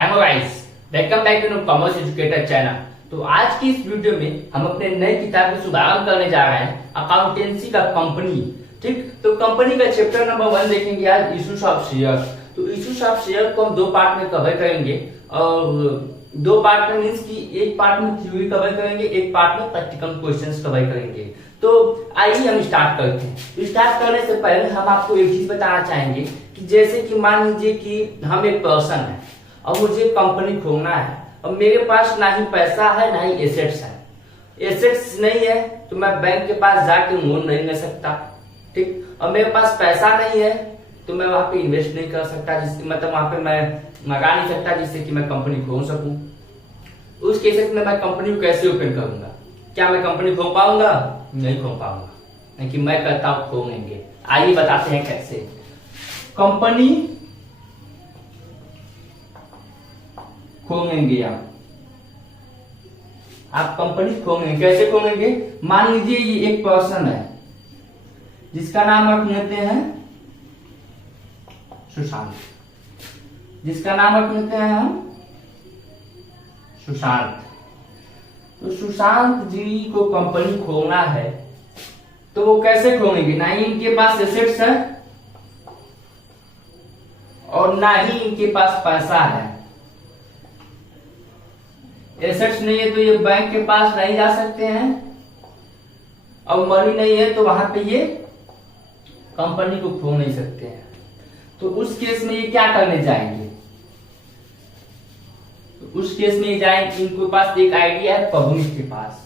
Hello guys, welcome back to commerce educator channel. तो आज की इस वीडियो में हम अपने नए किताब का शुभारंभ करने जा रहे हैं, अकाउंटेंसी का कंपनी। ठीक, तो कंपनी का चैप्टर नंबर 1 देखेंगे आज, इश्यूज ऑफ शेयर। तो इश्यूज ऑफ शेयर को हम दो पार्ट में कवर करेंगे और दो पार्ट में मीन्स कि एक पार्ट में थ्योरी कवर करेंगे, एक पार्ट में प्रैक्टिकल क्वेश्चंस कवर करेंगे। तो आइए हम स्टार्ट करते हैं। तो स्टार्ट करने से पहले हम आपको एक चीज बताना चाहेंगे कि जैसे कि मान लीजिए कि हम एक पर्सन है और मुझे कंपनी खोलना है और मेरे पास ना ही पैसा है ना ही एसेट्स है। एसेट्स नहीं है तो मैं बैंक के पास जाके लोन नहीं ले सकता। ठीक, और मेरे पास पैसा नहीं है तो मैं वहां पे इन्वेस्ट नहीं कर सकता, जिससे मतलब वहां पे मैं लगा नहीं सकता जिससे कि मैं कंपनी खोल सकूं। उस केसेस में मैं कंपनी को कैसे ओपन करूंगा? क्या मैं कंपनी खोल पाऊंगा? नहीं खोल पाऊंगा, लेकिन मैं कहता हूं खोलेंगे। आइए बताते हैं कैसे। कंपनी खोलेंगे आप कंपनी खोलेंगे। कैसे खोलेंगे? मान लीजिए ये एक पर्सन है जिसका नाम आप लेते हैं सुशांत। जिसका नाम आप लेते हैं हम सुशांत। तो सुशांत जी को कंपनी खोलना है तो वो कैसे खोलेंगे? ना ही इनके पास एसेट्स है और ना ही इनके पास पैसा है। एसेट्स नहीं है तो ये बैंक के पास नहीं जा सकते हैं और मनी नहीं है तो वहां पे ये कंपनी को खोल नहीं सकते हैं। तो उस केस में ये क्या करने जाएंगे? तो उस केस में ये जाएंगे, इनके पास एक आइडिया है पब्लिक के पास।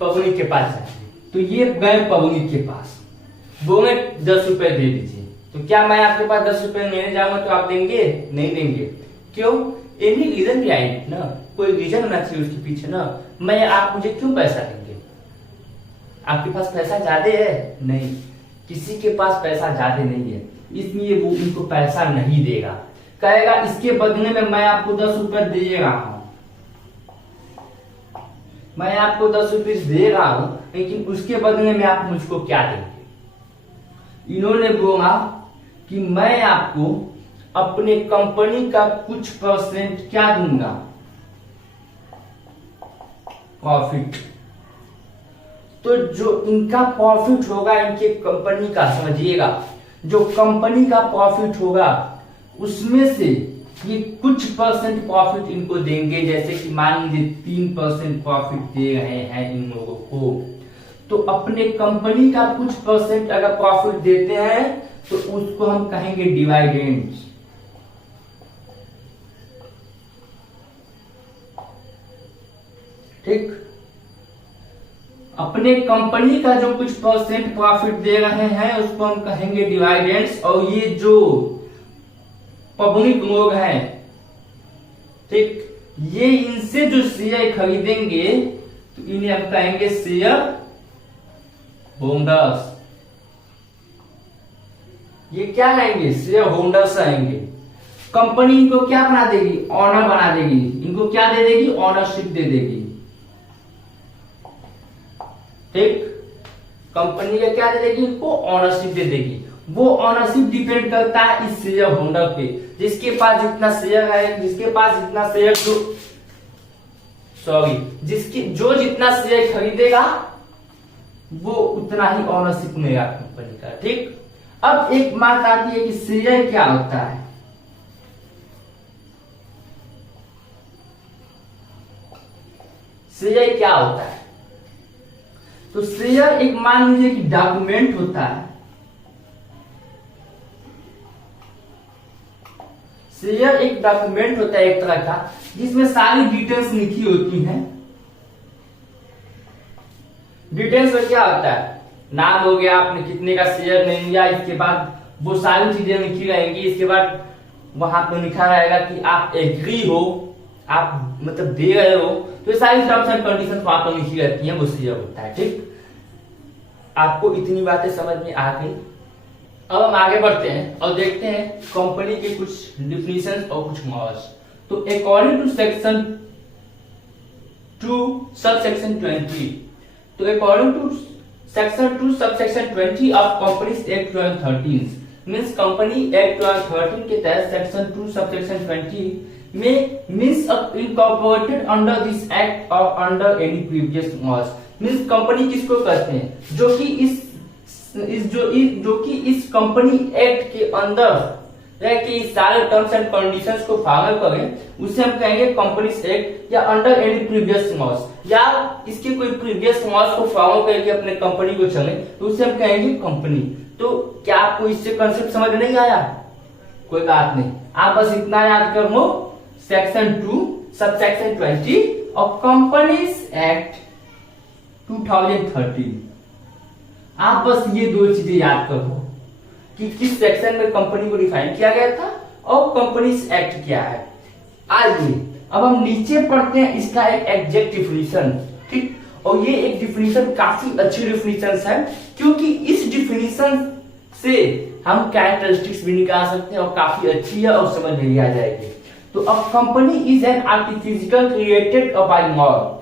पब्लिक के पास जाएंगे तो ये गए पब्लिक के पास, बोले 10 रुपए दे दीजिए। तो क्या मैं आपके पास 10 रुपए लेने जाऊंगा तो आप देंगे? नहीं देंगे। क्यों? एनी रीजन बिहाइंड ना, कोई रीजन होना चाहिए उसके पीछे ना। आप मुझे क्यों पैसा देंगे? आपके पास पैसा ज्यादा है? नहीं, किसी के पास पैसा ज्यादा नहीं है, इसलिए वो उनको पैसा नहीं देगा। कहेगा इसके बदले में मैं आपको 10 रुपए दे रहा हूं, मैं आपको 10 रुपये दे रहा हूं, लेकिन उसके बदले में आप मुझको क्या देंगे? इन्होंने बोला कि मैं आपको अपने कंपनी का कुछ परसेंट क्या दूंगा? प्रॉफिट। तो जो इनका प्रॉफिट होगा, इनके कंपनी का, समझिएगा, जो कंपनी का प्रॉफिट होगा उसमें से ये कुछ परसेंट प्रॉफिट इनको देंगे। जैसे कि मान लीजिए 3% प्रॉफिट दे रहे हैं इन लोगों को, तो अपने कंपनी का कुछ परसेंट अगर प्रॉफिट देते हैं तो उसको हम कहेंगे डिविडेंड्स। ठीक, अपने कंपनी का जो कुछ परसेंट प्रॉफिट दे रहे हैं उसको हम कहेंगे डिविडेंड्स। और ये जो पब्लिक लोग हैं, ठीक, ये इनसे जो शेयर खरीदेंगे तो इन्हें हम कहेंगे शेयर होल्डर्स। ये क्या कहेंगे? शेयर होल्डर्स आएंगे। कंपनी इनको क्या बना देगी? ऑनर बना देगी। इनको क्या दे देगी? ऑनरशिप दे देगी। ठीक, कंपनी का क्या दे देगी? इनको ऑनरशिप दे देगी। वो ऑनरशिप डिपेंड करता है इस शेयर होल्डर पे, जिसके पास जितना शेयर है, जिसके पास जितना शेयर जिसकी जो जितना शेयर खरीदेगा वो उतना ही ऑनरशिप मिलेगा कंपनी का। ठीक, अब एक बात आती है कि शेयर क्या होता है। शेयर क्या होता है? तो शेयर एक मान लीजिए कि डॉक्यूमेंट होता है। शेयर एक डॉक्यूमेंट होता है एक तरह का, जिसमें सारी डिटेल्स लिखी होती हैं। डिटेल्स में क्या होता है? नाम हो गया, आपने कितने का शेयर ले लिया, इसके बाद वो सारी चीजें लिखी रहेंगी। इसके बाद वहां पे लिखा रहेगा कि आप एग्री हो, आप मतलब दे रहे हो। तो ये सारी टर्म्स एंड कंडीशंस वहां पर लिखी रहती हैं, वो शेयर होता है। ठीक, आपको इतनी बातें समझ में आ गई। अब हम आगे बढ़ते हैं और देखते हैं कंपनी के कुछ डिफिनेशंस और कुछ लॉज। तो अकॉर्डिंग टू सेक्शन 2 subsection 20। तो according to section 2 subsection 20 of companies act 2013 means company act 2013 के तहत सेक्शन 2 सबसेक्शन 20 में means incorporated under this act और under any previous laws. Means company किसको कहते हैं जो कि इस कंपनी एक्ट के अंदर रह के इस सारे टर्म्स एंड कंडीशंस को फॉलो करें उसे हम कहेंगे कंपनीज एक्ट या अंडर एनी प्रीवियस लॉज, या इसके कोई प्रीवियस लॉज को फॉलो करके अपने कंपनी को चले तो उसे हम कहेंगे कंपनी। तो क्या आपको इससे कंसेप्ट समझ नहीं आया? कोई बात नहीं, आप बस इतना याद कर लो सेक्शन 2 सबसेक्शन 20 और कंपनीज एक्ट 2013। आप बस ये दो चीजें याद करो कि किस सेक्शन में कंपनी को डिफाइन किया गया था और कंपनीज एक्ट क्या है। आइए अब हम नीचे पढ़ते हैं इसका एक एग्जैक्ट डिफिनीशन, ठीक। और ये एक डिफिनीशन काफी अच्छी डिफिनीशन है क्योंकि इस डिफिनीशन से हम कैरेक्टरिस्टिक्स भी निकाल सकते हैं और काफी अच्छी है और समझ में भी आ जाएगी। तो a company is an artificial created by mod,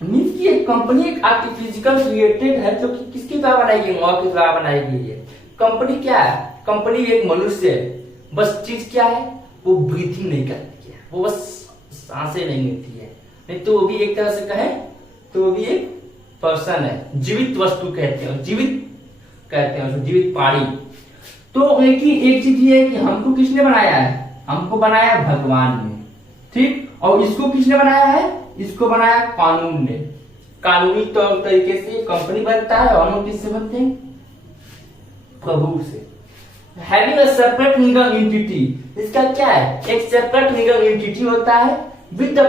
means कि एक कंपनी एक आर्टिफिशियल क्रिएटेड है जो कि किसके द्वारा बनाई गई, मॉड के द्वारा बनाई गई है। कंपनी क्या है? कंपनी एक मनुष्य है, बस चीज क्या है वो ब्रीथिंग नहीं करती है, वो बस सांसें नहीं लेती है, नहीं तो वो भी एक तरह से कहे तो वो भी एक पर्सन है, जीवित वस्तु कहते हैं, जीवित कहते हैं उसको, जीवित प्राणी। तो एक चीज ये है कि हमको किसने बनाया है? हमको बनाया भगवान ने, ठीक। और इसको किसने बनाया है? इसको बनाया कानून ने। कानूनी तौर तरीके से कंपनी बनता है और हम किससे बनते हैं? प्रभु से। Having a separate legal entity, इसका क्या है? एक सेपरेट लीगल एंटिटी होता है with the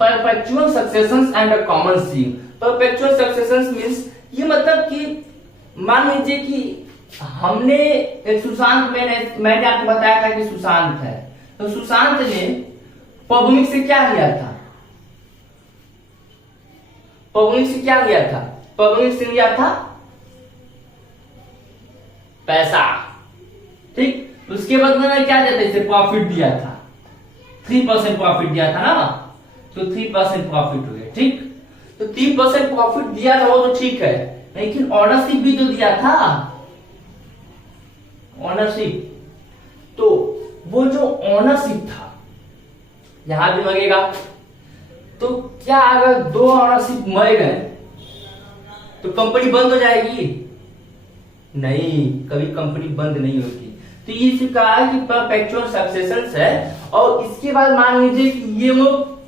perpetual successions and a common seal। perpetual successions means ये मतलब कि मान लीजिए कि हमने एक सुशांत, मैंने आपको बताया था कि सुशांत है, तो सुशांत ने पब्लिक से क्या लिया था? पब्लिक से क्या लिया था? पब्लिक से लिया था पैसा, ठीक। उसके बदले में क्या देते? इसे प्रॉफिट दिया था, 3% प्रॉफिट दिया था ना, तो 3% प्रॉफिट हो गया, ठीक। तो 3% प्रॉफिट दिया था वो तो ठीक है, लेकिन ऑनरशिप भी तो दिया था, ऑनरशिप। तो वो जो ऑनरशिप था यहां भी लगेगा, तो क्या अगर 2 ऑनरशिप मर गए तो कंपनी बंद हो जाएगी? नहीं, कभी कंपनी बंद नहीं होती। तो ये कहा कि परपेचुअल सक्सेशंस है और इसके बाद मान लीजिए कि ये लोग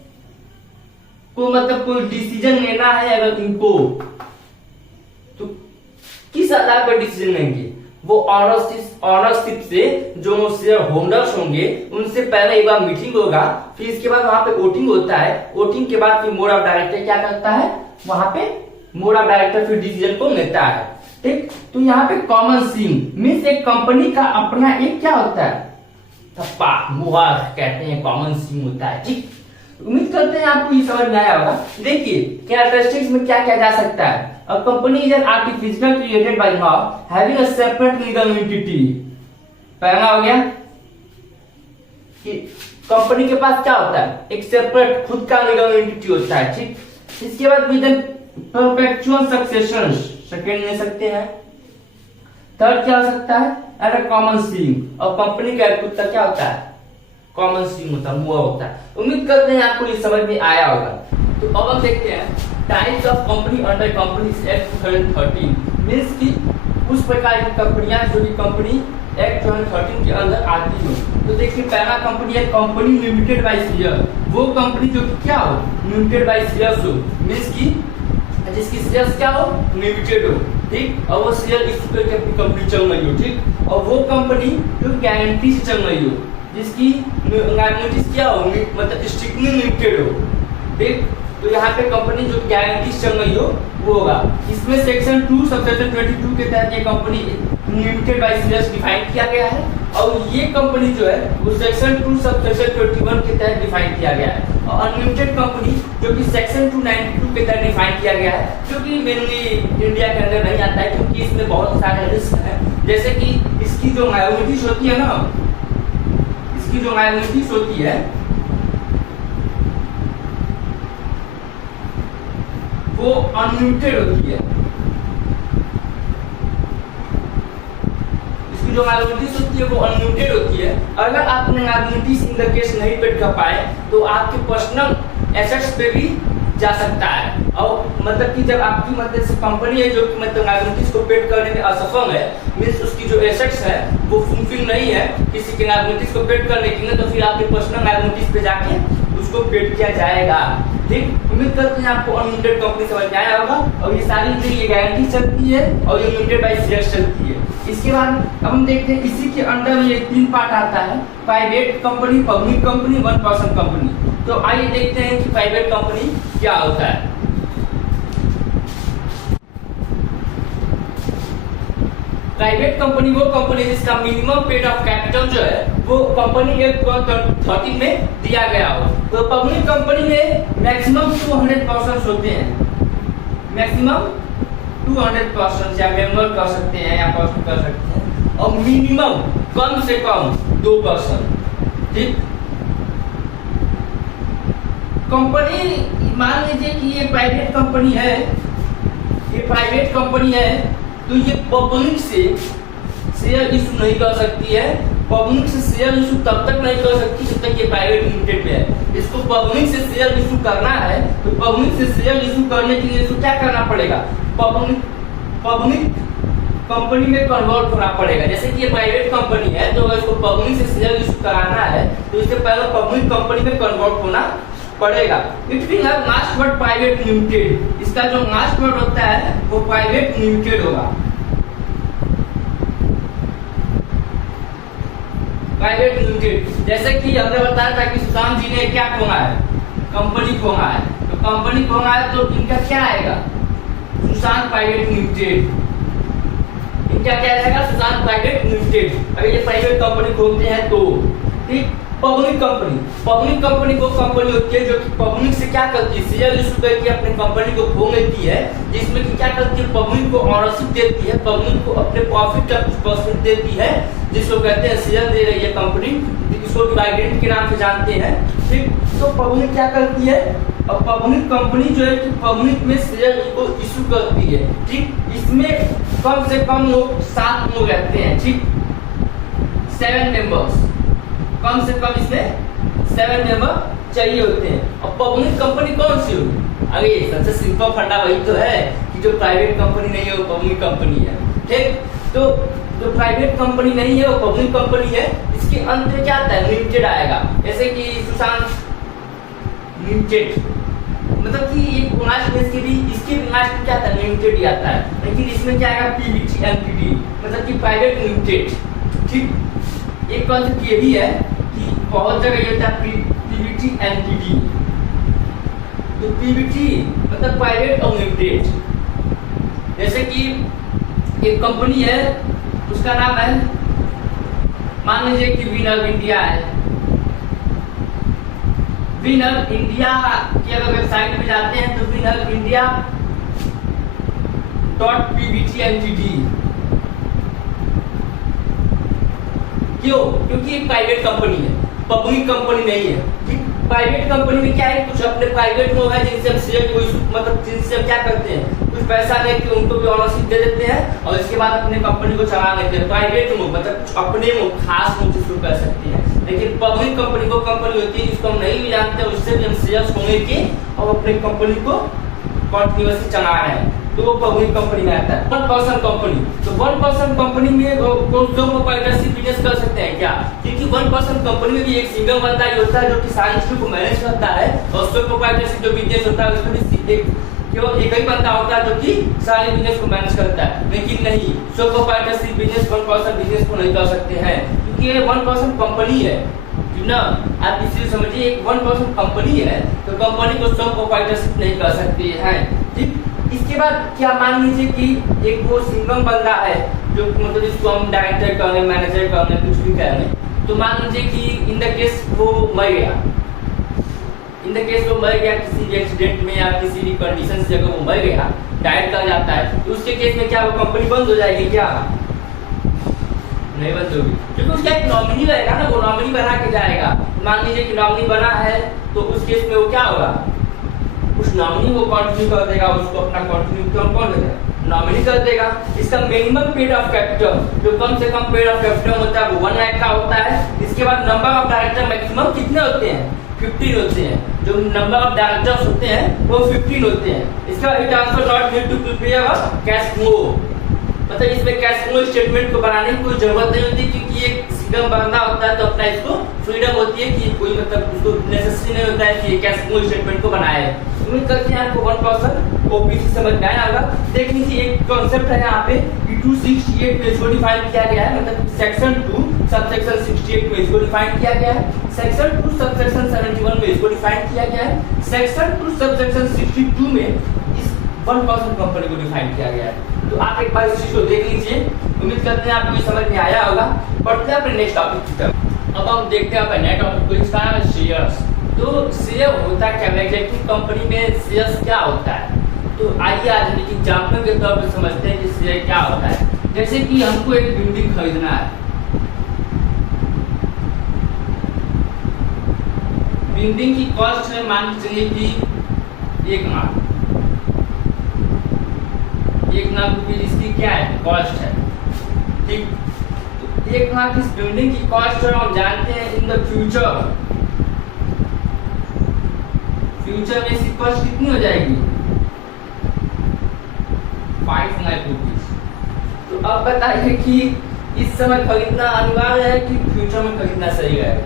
को मतलब कोई डिसीजन लेना है अगर इनको, तो किस आधार पर डिसीजन लेंगे? वो ऑनरशिप से जो शेयर होल्डर्स होंगे उनसे पहले एक बार मीटिंग होगा, फिर इसके बाद वहां पे वोटिंग होता है, वोटिंग के बाद फिर बोर्ड ऑफ डायरेक्टर क्या करता है? वहां पे बोर्ड ऑफ डायरेक्टर फिर डिसीजन को लेता है, ठीक। तो यहाँ पे कॉमन सीम मीन्स एक कंपनी का अपना एक क्या होता है? थप्पा, मुहर कहते हैं, कॉमन सीम होता है, ठीक। उम्मीद करते हैं आपको ये समझ में आया होगा। देखिए कैरेक्टरिस्टिक्स में क्या क्या जा सकता है। A company is an artificial created by law having a separate legal entity। पहला हो गया कि कंपनी के पास क्या होता है? एक सेपरेट खुद का लीगल एंटिटी होता है, ठीक। इसके बाद विद परपेचुअल सक्सेशन, सेकेंड ले सकते हैं। थर्ड क्या हो सकता है? एंड अ कॉमन सीम, और कंपनी का खुद का क्या होता है? कॉमन सीम होता है, मुआ होता है। उम्मीद करते हैं आपको ये समझ में आया होगा। तो अब हम देखते हैं types of company under companies act 2013 means की उस प्रकार की कंपनियां जो कि कंपनी एक्ट 2013 के अंदर आती हो। तो देखिए पहला कंपनी है कंपनी लिमिटेड बाय शेयर, वो कंपनी जो कि क्या हो? लिमिटेड बाय शेयर्स हो, मींस की जिसकी शेयर्स क्या हो? लिमिटेड हो, ठीक। और वो शेयर इस पर की अपनी कंपनी चल रही हो, ठीक। और वो कंपनी जो गारंटी से चल रही हो, जिसकी गारंटी क्या हो? मतलब स्ट्रिक्टली लिमिटेड हो, ठीक। तो यहाँ पे कंपनी जो गारंटी चल रही हो वो होगा। इसमें सेक्शन 2 सबसेक्शन 22 के तहत ये company limited by shares define किया गया है, और ये कंपनी जो है वो सेक्शन 2 सबसेक्शन 21 के तहत डिफाइन किया गया है। और अनलिमिटेड कंपनी जो कि सेक्शन 292 के तहत डिफाइन किया गया है, जो कि मेनली इंडिया के अंदर नहीं आता है क्योंकि इसमें बहुत सारे रिस्क है। जैसे कि इसकी जो लायबिलिटीज होती है ना, इसकी जो लायबिलिटीज होती है वो अनलिमिटेड होती है। इसकी जो लायबिलिटीज होती है वो अनलिमिटेड होती है। अगर आपने लायबिलिटीज इन द केस नहीं पेड कर पाए तो आपके पर्सनल एसेट्स पे भी जा सकता है। और मतलब कि जब आपकी मतलब से कंपनी है जो कि मतलब लायबिलिटीज को पेड करने में असफल है, मींस उसकी जो एसेट्स है वो फुलफिल नहीं है किसी के लायबिलिटीज को पेड करने के लिए, तो फिर आपके पर्सनल लायबिलिटीज पे जाके उसको पेड किया जाएगा। ठीक, उम्मीद करते हैं आपको अनलिमिटेड कंपनी समझ में आया होगा। और ये सारी जो ये गारंटी चलती है और ये लिमिटेड बाय शेयर्स चलती है। इसके बाद अब हम देखते हैं इसी के अंडर में ये 3 पार्ट आता है, private company, public company, 1% company. तो आइए देखते हैं कि प्राइवेट कंपनी क्या होता है। प्राइवेट कंपनी वो कंपनी जिसका मिनिमम पेड ऑफ कैपिटल जो है वो कंपनी एक्ट 13 में दिया गया हो। तो पब्लिक कंपनी में मैक्सिमम 200% होते हैं, मैक्सिमम 200% या मेंबर कर सकते हैं या पर्सन कर सकते हैं, और मिनिमम कम से कम 2%। ठीक, कंपनी मान लीजिए कि ये प्राइवेट कंपनी है, ये प्राइवेट कंपनी है तो ये पब्लिक से शेयर इशू नहीं कर सकती है। पब्लिक से शेयर इशू तब तक नहीं कर सकती जब तक ये प्राइवेट लिमिटेड में है। इसको पब्लिक से शेयर इशू करना है तो पब्लिक से शेयर इशू करने के लिए इसको क्या करना पड़ेगा, पब्लिक कंपनी में कन्वर्ट होना पड़ेगा। जैसे कि ये प्राइवेट कंपनी है तो इसको पब्लिक से शेयर इशू कराना है तो इससे पहले पब्लिक कंपनी में कन्वर्ट होना पड़ेगा। It will have last word private limited, इसका जो लास्ट वर्ड होता है वो प्राइवेट लिमिटेड होगा। प्राइवेट लिमिटेड, जैसे कि हमने बताया था कि सुशांत जी ने क्या खोला है, कंपनी खोला है, तो कंपनी खोला है तो इनका क्या आएगा, सुशांत प्राइवेट लिमिटेड। इनका क्या आएगा, सुशांत प्राइवेट लिमिटेड। अगर ये प्राइवेट कंपनी खोलते हैं तो ठीक। पब्लिक कंपनी वो कंपनी होती है जो कि पब्लिक से क्या करती है, शेयर इशू करके अपने कंपनी को खो लेती है, जिसमें कि क्या करती है, पब्लिक को ऑनरशिप देती है, पब्लिक को अपने प्रॉफिट का कुछ परसेंट देती है, जिसको कहते हैं शेयर दे रही है कंपनी, इसको डिविडेंड के नाम से जानते हैं। ठीक, तो पब्लिक क्या करती है, और पब्लिक कंपनी जो है कि पब्लिक में शेयर को इशू करती है। ठीक, इसमें कम से कम लोग 7 लोग रहते हैं। ठीक, 7 मेंबर्स, कम से कम इसमें 7 मेंबर चाहिए होते हैं। और पब्लिक कंपनी कौन सी होगी, अरे सबसे सिंपल फंडा वही तो है कि जो प्राइवेट कंपनी नहीं है वो पब्लिक कंपनी है। ठीक, तो जो प्राइवेट कंपनी नहीं है वो पब्लिक कंपनी है, इसके अंत में क्या आता है, लिमिटेड आएगा। जैसे कि सुशांत लिमिटेड, मतलब कि एक लास्ट में इसके भी लास्ट में क्या आता है, लिमिटेड ही आता है, लेकिन इसमें क्या आएगा, पीवीटी एनपीटी, मतलब कि प्राइवेट लिमिटेड। ठीक, एक कॉन्सेप्ट ये भी है कि बहुत जगह ये होता है पीवीटी एनपीटी, तो पीवीटी मतलब प्राइवेट और लिमिटेड। जैसे कि एक कंपनी है उसका नाम है, मान लीजिए कि विनर इंडिया है। विनर इंडिया की अगर वेबसाइट पे जाते हैं तो विनर इंडिया .pvt क्यों, क्योंकि एक प्राइवेट कंपनी है, पब्लिक कंपनी नहीं है। ठीक, प्राइवेट कंपनी में क्या है, कुछ अपने प्राइवेट लोग हैं जिनसे हम शेयर को मतलब जिनसे हम क्या करते हैं, कुछ पैसा लेके उनको भी ऑनरशिप दे देते हैं और इसके बाद अपने कंपनी को चला लेते हैं। प्राइवेट लोग मतलब कुछ अपने लोग, खास लोग जिसको कर सकते हैं। लेकिन पब्लिक कंपनी वो कंपनी होती है जिसको हम नहीं भी जानते, उससे भी हम शेयर्स को लेके और अपने कंपनी को कंटिन्यूअसली चला रहे हैं, तो वो पब्लिक कंपनी में आता है। 1% कंपनी, तो 1% कंपनी में दो प्रोप्राइटरशिप बिजनेस कर सकते हैं क्या, क्योंकि 1% कंपनी में भी एक सिंगल बंदा ही होता है जो कि सारी चीजों को मैनेज करता है, और सो प्रोप्राइटरशिप जो बिजनेस होता है उसमें भी केवल एक ही बंदा होता है जो कि सारे बिजनेस को मैनेज करता है। लेकिन नहीं, सो प्रोप्राइटरशिप बिजनेस 1% बिजनेस को नहीं कर सकते हैं, क्योंकि ये 1% कंपनी है ना। आप इसी समझिए, एक 1% कंपनी है तो कंपनी को सो प्रोप्राइटरशिप नहीं कर सकते हैं। ठीक, इसके बाद क्या, मान लीजिए कि एक वो सिंगल बंदा है जो मतलब जिसको हम डायरेक्टर कर रहे, मैनेजर कर रहे, कुछ भी कर रहे, तो मान लीजिए कि इन द केस वो मर गया, इन द केस वो मर गया किसी भी एक्सीडेंट में या किसी भी कंडीशन से अगर वो मर गया, डायरेक्ट कर जाता है, तो उसके केस में क्या वो कंपनी बंद हो जाएगी क्या, नहीं बंद होगी, क्योंकि उसका एक नॉमिनी रहेगा ना, वो नॉमिनी बना के जाएगा। मान लीजिए कि नॉमिनी बना है तो उस केस में वो क्या होगा, उस नॉमिनी को कंटिन्यू कर देगा, उसको अपना कंटिन्यू कौन देगा, नॉमिनी कर देगा। इसका मिनिमम पीरियड ऑफ कैपिटल जो कम से कम पीरियड ऑफ कैपिटल होता है वो 1 लाख का होता है। इसके बाद नंबर ऑफ डायरेक्टर मैक्सिमम कितने होते हैं, 15 होते हैं। जो नंबर ऑफ डायरेक्टर्स होते हैं वो 15 होते हैं। इसका transfer not need to prepare cash flow, मतलब इसमें कैश फ्लो स्टेटमेंट को बनाने की कोई जरूरत नहीं होती, क्योंकि एक सिस्टम बनना होता है तो अपना इसको फ्रीडम होती है कि कोई मतलब उसको नेसेसरी नहीं होता है कि कैश फ्लो स्टेटमेंट को बनाए। उम्मीद करते हैं आपको 1% ओपीसी समझ में आया होगा। देख लीजिए एक कॉन्सेप्ट है यहाँ पे कि 268 में इसको डिफाइन किया गया है, मतलब सेक्शन 2 सबसेक्शन 68 में इसको डिफाइन किया गया है, सेक्शन 2 सबसेक्शन 71 में इसको डिफाइन किया गया है, सेक्शन 2 सबसेक्शन 62 में इस 1% कंपनी को डिफाइन किया गया है। तो आप एक बार इस चीज को देख लीजिए। उम्मीद करते हैं आपको ये समझ में आया होगा। बढ़ते हैं अपने नेक्स्ट टॉपिक की तरफ। अब हम देखते हैं अपने नेक्स्ट टॉपिक को, इसका नाम है शेयर्स। तो शेयर होता क्या है, एग्जैक्टली कंपनी में शेयर्स क्या होता है, तो आइए आज हम एक एग्जांपल के तौर पर समझते हैं कि शेयर क्या होता है। जैसे कि हमको एक बिल्डिंग खरीदना है, बिल्डिंग की कॉस्ट है मान के चलिए कि 1 लाख, 1 लाख रुपये इसकी क्या है कॉस्ट है, ठीक। तो 1 लाख इस बिल्डिंग की कॉस्ट है। हम जानते हैं इन द फ्यूचर में इसकी कॉस्ट कितनी हो जाएगी, 5 लाख रुपीज। तो अब बताइए कि इस समय खरीदना अनिवार्य है कि फ्यूचर में खरीदना सही है,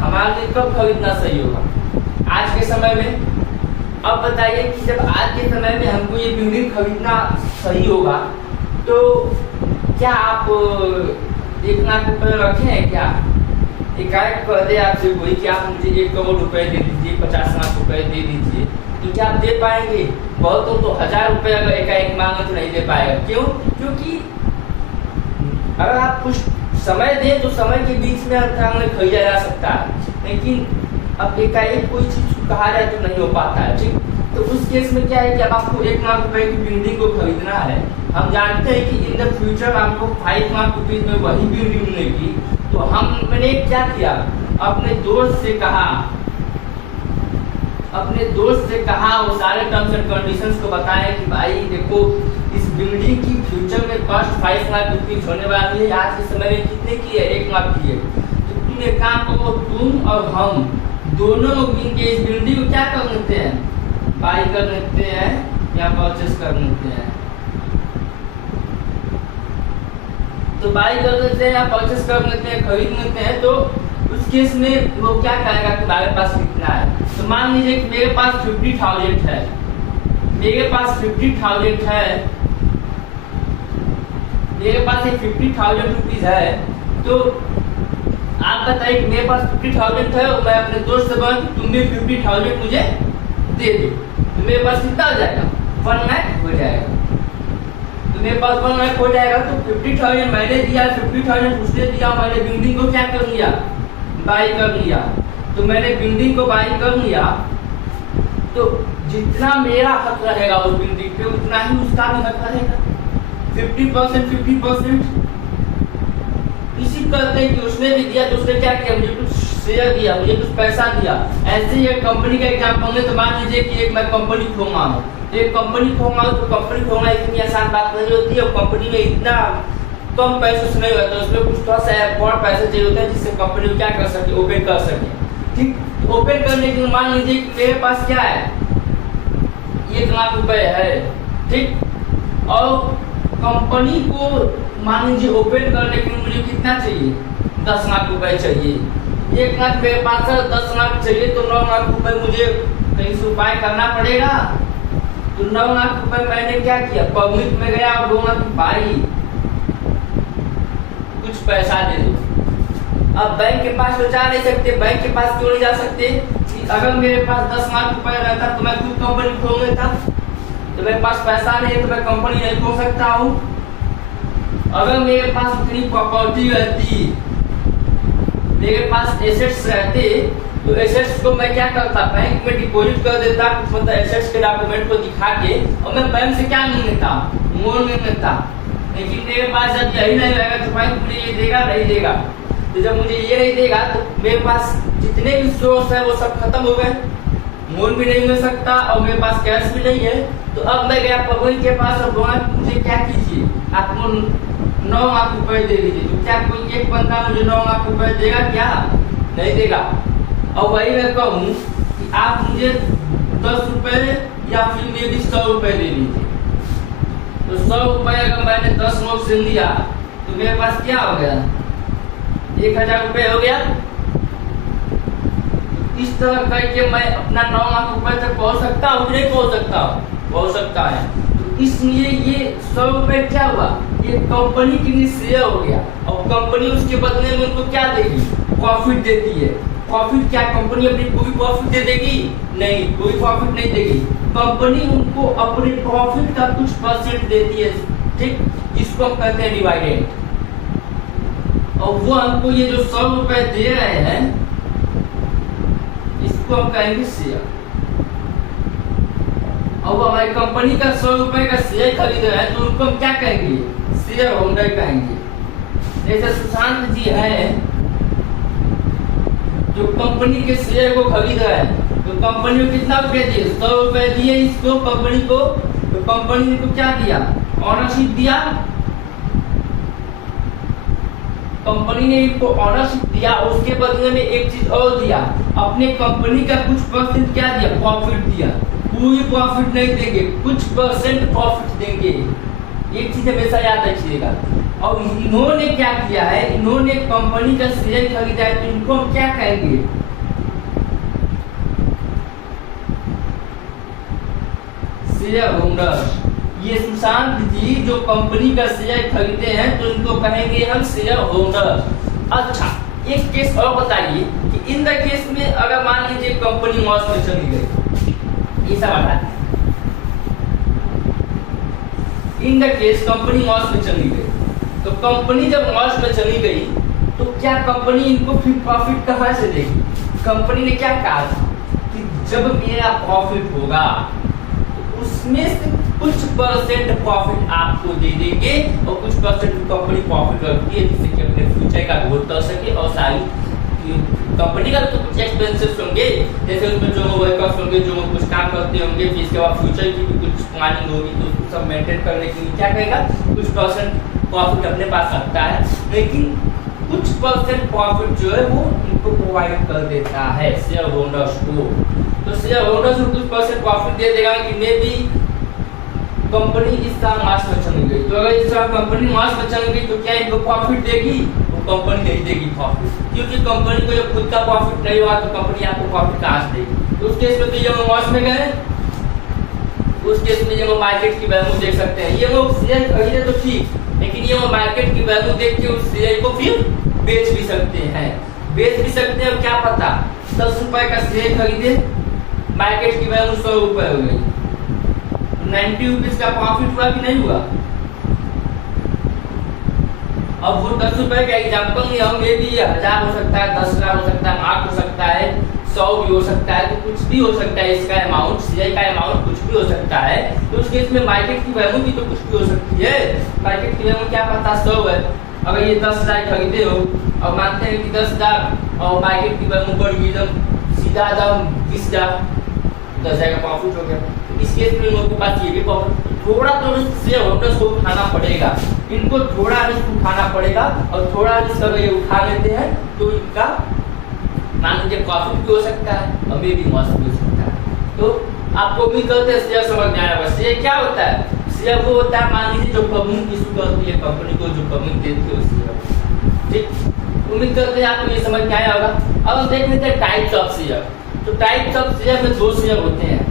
हमारे लिए कब खरीदना सही होगा, आज के समय में। अब बताइए कि जब आज के समय में हमको ये बिल्डिंग खरीदना सही होगा तो क्या आप 1 लाख रुपए रखे हैं क्या, एकाएक कह दे आपसे कोई कि आप मुझे 1 करोड़ रुपए दे दीजिए, 50 लाख रुपए दे दीजिए, तो क्या आप दे पाएंगे? बहुत तो 1000 रुपए अगर एकाएक मांगे तो नहीं दे पाएगा। क्यों? क्योंकि अगर आप कुछ समय दें तो समय के बीच में खरीदा जा सकता है, लेकिन अब एकाएक कोई चीज कहा जाए तो नहीं हो पाता है, ठीक। तो उस केस में क्या है कि अब आपको 1 लाख रुपए की बिल्डिंग को खरीदना है, हम जानते हैं कि इन द फ्यूचर आपको 5 लाख रुपीज में वही बिल्डिंग मिलेगी। तो हमने क्या किया, अपने दोस्त से कहा वो सारे टर्म्स एंड कंडीशंस को बताएं कि भाई देखो इस बिल्डिंग की फ्यूचर में कॉस्ट 5 लाख रुपीज होने वाली है, आज के समय में कितने की है, 1 लाख की है। तो तुम एक काम करो, तुम और हम दोनों मिलके इस बिल्डिंग को क्या कर लेते हैं, बाई कर लेते हैं या परचेस कर लेते हैं। तो बाई कर लेते हैं या परचेस कर लेते हैं, खरीद लेते हैं। तो उस केस में वो क्या कहेगा कि हमारे पास कितना है। तो मान लीजिए कि मेरे पास 50,000 है, मेरे पास 50,000 है, मेरे पास एक 50,000 रुपीज है। तो आप बताइए कि मेरे पास 50,000 है और मैं अपने दोस्त से बोला कि तुम भी 50,000 मुझे दे दो, तो मेरे पास कितना हो जाएगा, 1 लाख हो जाएगा। तो मेरे पास 1 लाख हो जाएगा। तो 50,000 मैंने दिया, 50,000 उसने दिया, मैंने बिल्डिंग को क्या कर लिया, बाई कर लिया। तो मैंने बिल्डिंग को बाई कर लिया, तो जितना मेरा हक रहेगा उस बिल्डिंग पे उतना ही उसका भी हक रहेगा, 50%। इसी करते हैं कि उसने भी दिया तो उसने क्या किया, मुझे कुछ शेयर दिया, मुझे कुछ पैसा दिया। ऐसे ही एक कंपनी का एग्जाम्पल है। तो मान लीजिए कि एक मैं कंपनी खोलना हूँ, तो एक कंपनी खोलना हो तो कंपनी खोलना इतनी आसान बात नहीं होती है, और कंपनी में इतना कम पैसे से नहीं होता, उसमें कुछ थोड़ा सा और पैसे चाहिए होता है जिससे कंपनी को क्या कर सके, ओपन कर सके, ठीक। ओपन करने के लिए मान लीजिए कि मेरे पास क्या है, 1 लाख रुपए है, ठीक। और कंपनी को मान लीजिए ओपन करने के लिए मुझे कितना चाहिए, 10 लाख रुपए चाहिए। 1 लाख मेरे पास है, 10 लाख चाहिए, तो 9 लाख रुपए मुझे कहीं से उपाय करना पड़ेगा। तो 9 लाख रुपए मैंने क्या किया, पब्लिक में गया और बोला कि भाई कुछ पैसा दे दो। अब बैंक के पास तो जा नहीं सकते, बैंक के पास क्यों नहीं जा सकते कि अगर मेरे पास 10 लाख रुपए रहता तो मैं खुद कंपनी खोल लेता। तो मेरे पास पैसा नहीं है तो मैं कंपनी नहीं खोल सकता हूँ। अगर मेरे पास उतनी प्रॉपर्टी रहती, मेरे पास एसेट्स रहते, तो एसेट्स को मैं क्या करता, बैंक में डिपॉजिट कर देता, मतलब एसेट्स के डॉक्यूमेंट को दिखा के, और मैं बैंक से क्या नहीं लेता, लोन नहीं लेता। लेकिन मेरे पास जब यही नहीं रहेगा तो बैंक मुझे ये देगा नहीं देगा। तो जब मुझे ये नहीं देगा तो मेरे पास जितने भी सोर्स है वो सब खत्म हो गए, लोन भी नहीं मिल सकता और मेरे पास कैश भी नहीं है। तो अब मैं गया पवन के पास और बोला मुझे क्या कीजिए, आप 9 लाख रुपए दे दीजिए। तो क्या कोई एक बंदा मुझे 9 लाख रुपए देगा? क्या नहीं देगा। और वही मैं कहूँ कि आप मुझे 10 रुपए या फिर मे भी 100 रुपए दे दीजिए। तो 100 रुपए अगर मैंने 10 लोग से लिया तो मेरे पास क्या हो गया? 1000 रुपए हो गया। इस तरह करके मैं अपना 9 लाख रुपए तक पहुंच सकता हूँ, नहीं पहुंच सकता? पहुंच सकता है। तो इसलिए ये 100 रुपए क्या हुआ? ये कंपनी के लिए शेयर हो गया और कंपनी उसके बदले में उनको क्या देगी? प्रॉफिट देती है। प्रॉफिट क्या कंपनी अपनी पूरी प्रॉफिट दे देगी? नहीं, पूरी प्रॉफिट नहीं देगी। कंपनी उनको अपने प्रॉफिट का कुछ परसेंट देती है, ठीक, जिसको हम कहते हैं डिवाइडेंड। और वो हमको ये जो 100 रुपए दे रहे हैं इसको हम कहेंगे शेयर। और वो हमारी कंपनी का 100 रुपए का शेयर खरीद रहे हैं तो उनको हम क्या कहेंगे? शेयर होल्डर कहेंगे। जैसे सुशांत जी हैं जो कंपनी के शेयर को खरीद रहे हैं, तो कंपनी को कितना रुपए दिए? 100 रुपए दिए इसको कंपनी को। तो कंपनी ने को क्या दिया? ऑनरशिप दिया। कंपनी ने इनको ऑनरशिप दिया, उसके बदले में एक चीज और दिया, अपने कंपनी का कुछ परसेंट क्या दिया? प्रॉफिट दिया। पूरी प्रॉफिट नहीं देंगे, कुछ परसेंट प्रॉफिट देंगे। एक चीज हमेशा याद रखिएगा। और इन्होंने क्या किया है? इन्होंने कंपनी का शेयर खरीदा है, तो इनको हम क्या कहेंगे? Share holder. ये सुशांत जी जो कंपनी का शेयर खरीदे हैं तो इनको कहेंगे हम शेयर होल्डर। अच्छा, एक केस और बताइए कि इन द केस में अगर मान लीजिए कंपनी लॉस में चली गई, ये सब हटा दें। In the case company loss में चली गई, तो कंपनी जब लॉस में चली गई तो क्या कंपनी इनको फिर प्रॉफिट कहाँ से देगी? कंपनी ने क्या कहा था कि जब मेरा प्रॉफिट होगा तो उसमें से कुछ परसेंट प्रॉफिट आपको दे देंगे और कुछ परसेंट कंपनी प्रॉफिट रखती है जिससे कि अपने फ्यूचर का ग्रोथ कर सके। और सारी कंपनी का तो कुछ एक्सपेंसेस होंगे, जैसे उसमें जो वर्कर्स होंगे, जो कुछ काम करते होंगे, फिर इसके बाद फ्यूचर की भी कुछ प्लानिंग होगी, तो उसको सब मेंटेन करने के लिए क्या करेगा? कुछ परसेंट प्रॉफिट अपने पास रखता है, लेकिन कुछ परसेंट प्रॉफिट जो है वो इनको प्रोवाइड कर देता है शेयर होल्डर्स को। तो शेयर होल्डर्स को कुछ परसेंट प्रॉफिट दे देगा कि मे भी कंपनी इस साल मार्च में चली गई, तो अगर इस साल कंपनी मार्च में चली गई तो क्या इनको प्रॉफिट देगी? वो कंपनी नहीं देगी प्रॉफिट, क्योंकि कंपनी को जब खुद का प्रॉफिट नहीं हुआ तो कंपनी आपको प्रॉफिट कहाँ से देगी? तो उस केस में तो ये लोग लॉस में गए। उस केस में ये लोग मार्केट की वैल्यू देख सकते हैं। ये लोग शेयर खरीदे तो ठीक, लेकिन ये लोग मार्केट की वैल्यू देख के उस शेयर को फिर बेच भी सकते हैं। बेच भी सकते हैं, क्या पता 10 रुपए का शेयर खरीदे, मार्केट की वैल्यू 100 रुपए हो गई, 90 रुपीज का प्रॉफिट हुआ कि नहीं हुआ? अब वो 10 रुपए का एग्जाम्पल नहीं, हम ये भी 1000 हो सकता है, 10,000 हो सकता है, लाख हो सकता है, 100 भी हो सकता है, तो कुछ भी हो सकता है। इसका अमाउंट, शेयर का अमाउंट कुछ भी हो सकता है। तो उस केस में मार्केट की वैल्यू भी तो कुछ भी हो सकती है। मार्केट की वैल्यू क्या पता 100 है, अगर ये 10,000 खरीदे हो और मानते हैं कि 10,000 और मार्केट की वैल्यू बढ़ गई एकदम सीधा दाम 20,000, 10,000 का प्रॉफिट हो गया। तो इस केस में लोगों के पास ये भी प्रॉफिट, थोड़ा तो शेयर होल्डर्स को उठाना पड़ेगा, इनको थोड़ा रिस्क उठाना पड़ेगा। और थोड़ा रिस्क अगर ये उठा लेते हैं तो इनका मान लीजिए प्रॉफिट भी हो सकता है और मे भी लॉस भी हो सकता है। तो आपको भी करते हैं शेयर समझ में आया। शेयर क्या होता है? शेयर वो होता है, मान लीजिए जो पब्लिक इशू करती है कंपनी को, जो पब्लिक देती है शेयर, ठीक। उम्मीद करते हैं आपको ये समझ में आया होगा। अब हम देख लेते हैं टाइप्स ऑफ शेयर। तो टाइप्स ऑफ शेयर में 2 शेयर होते हैं।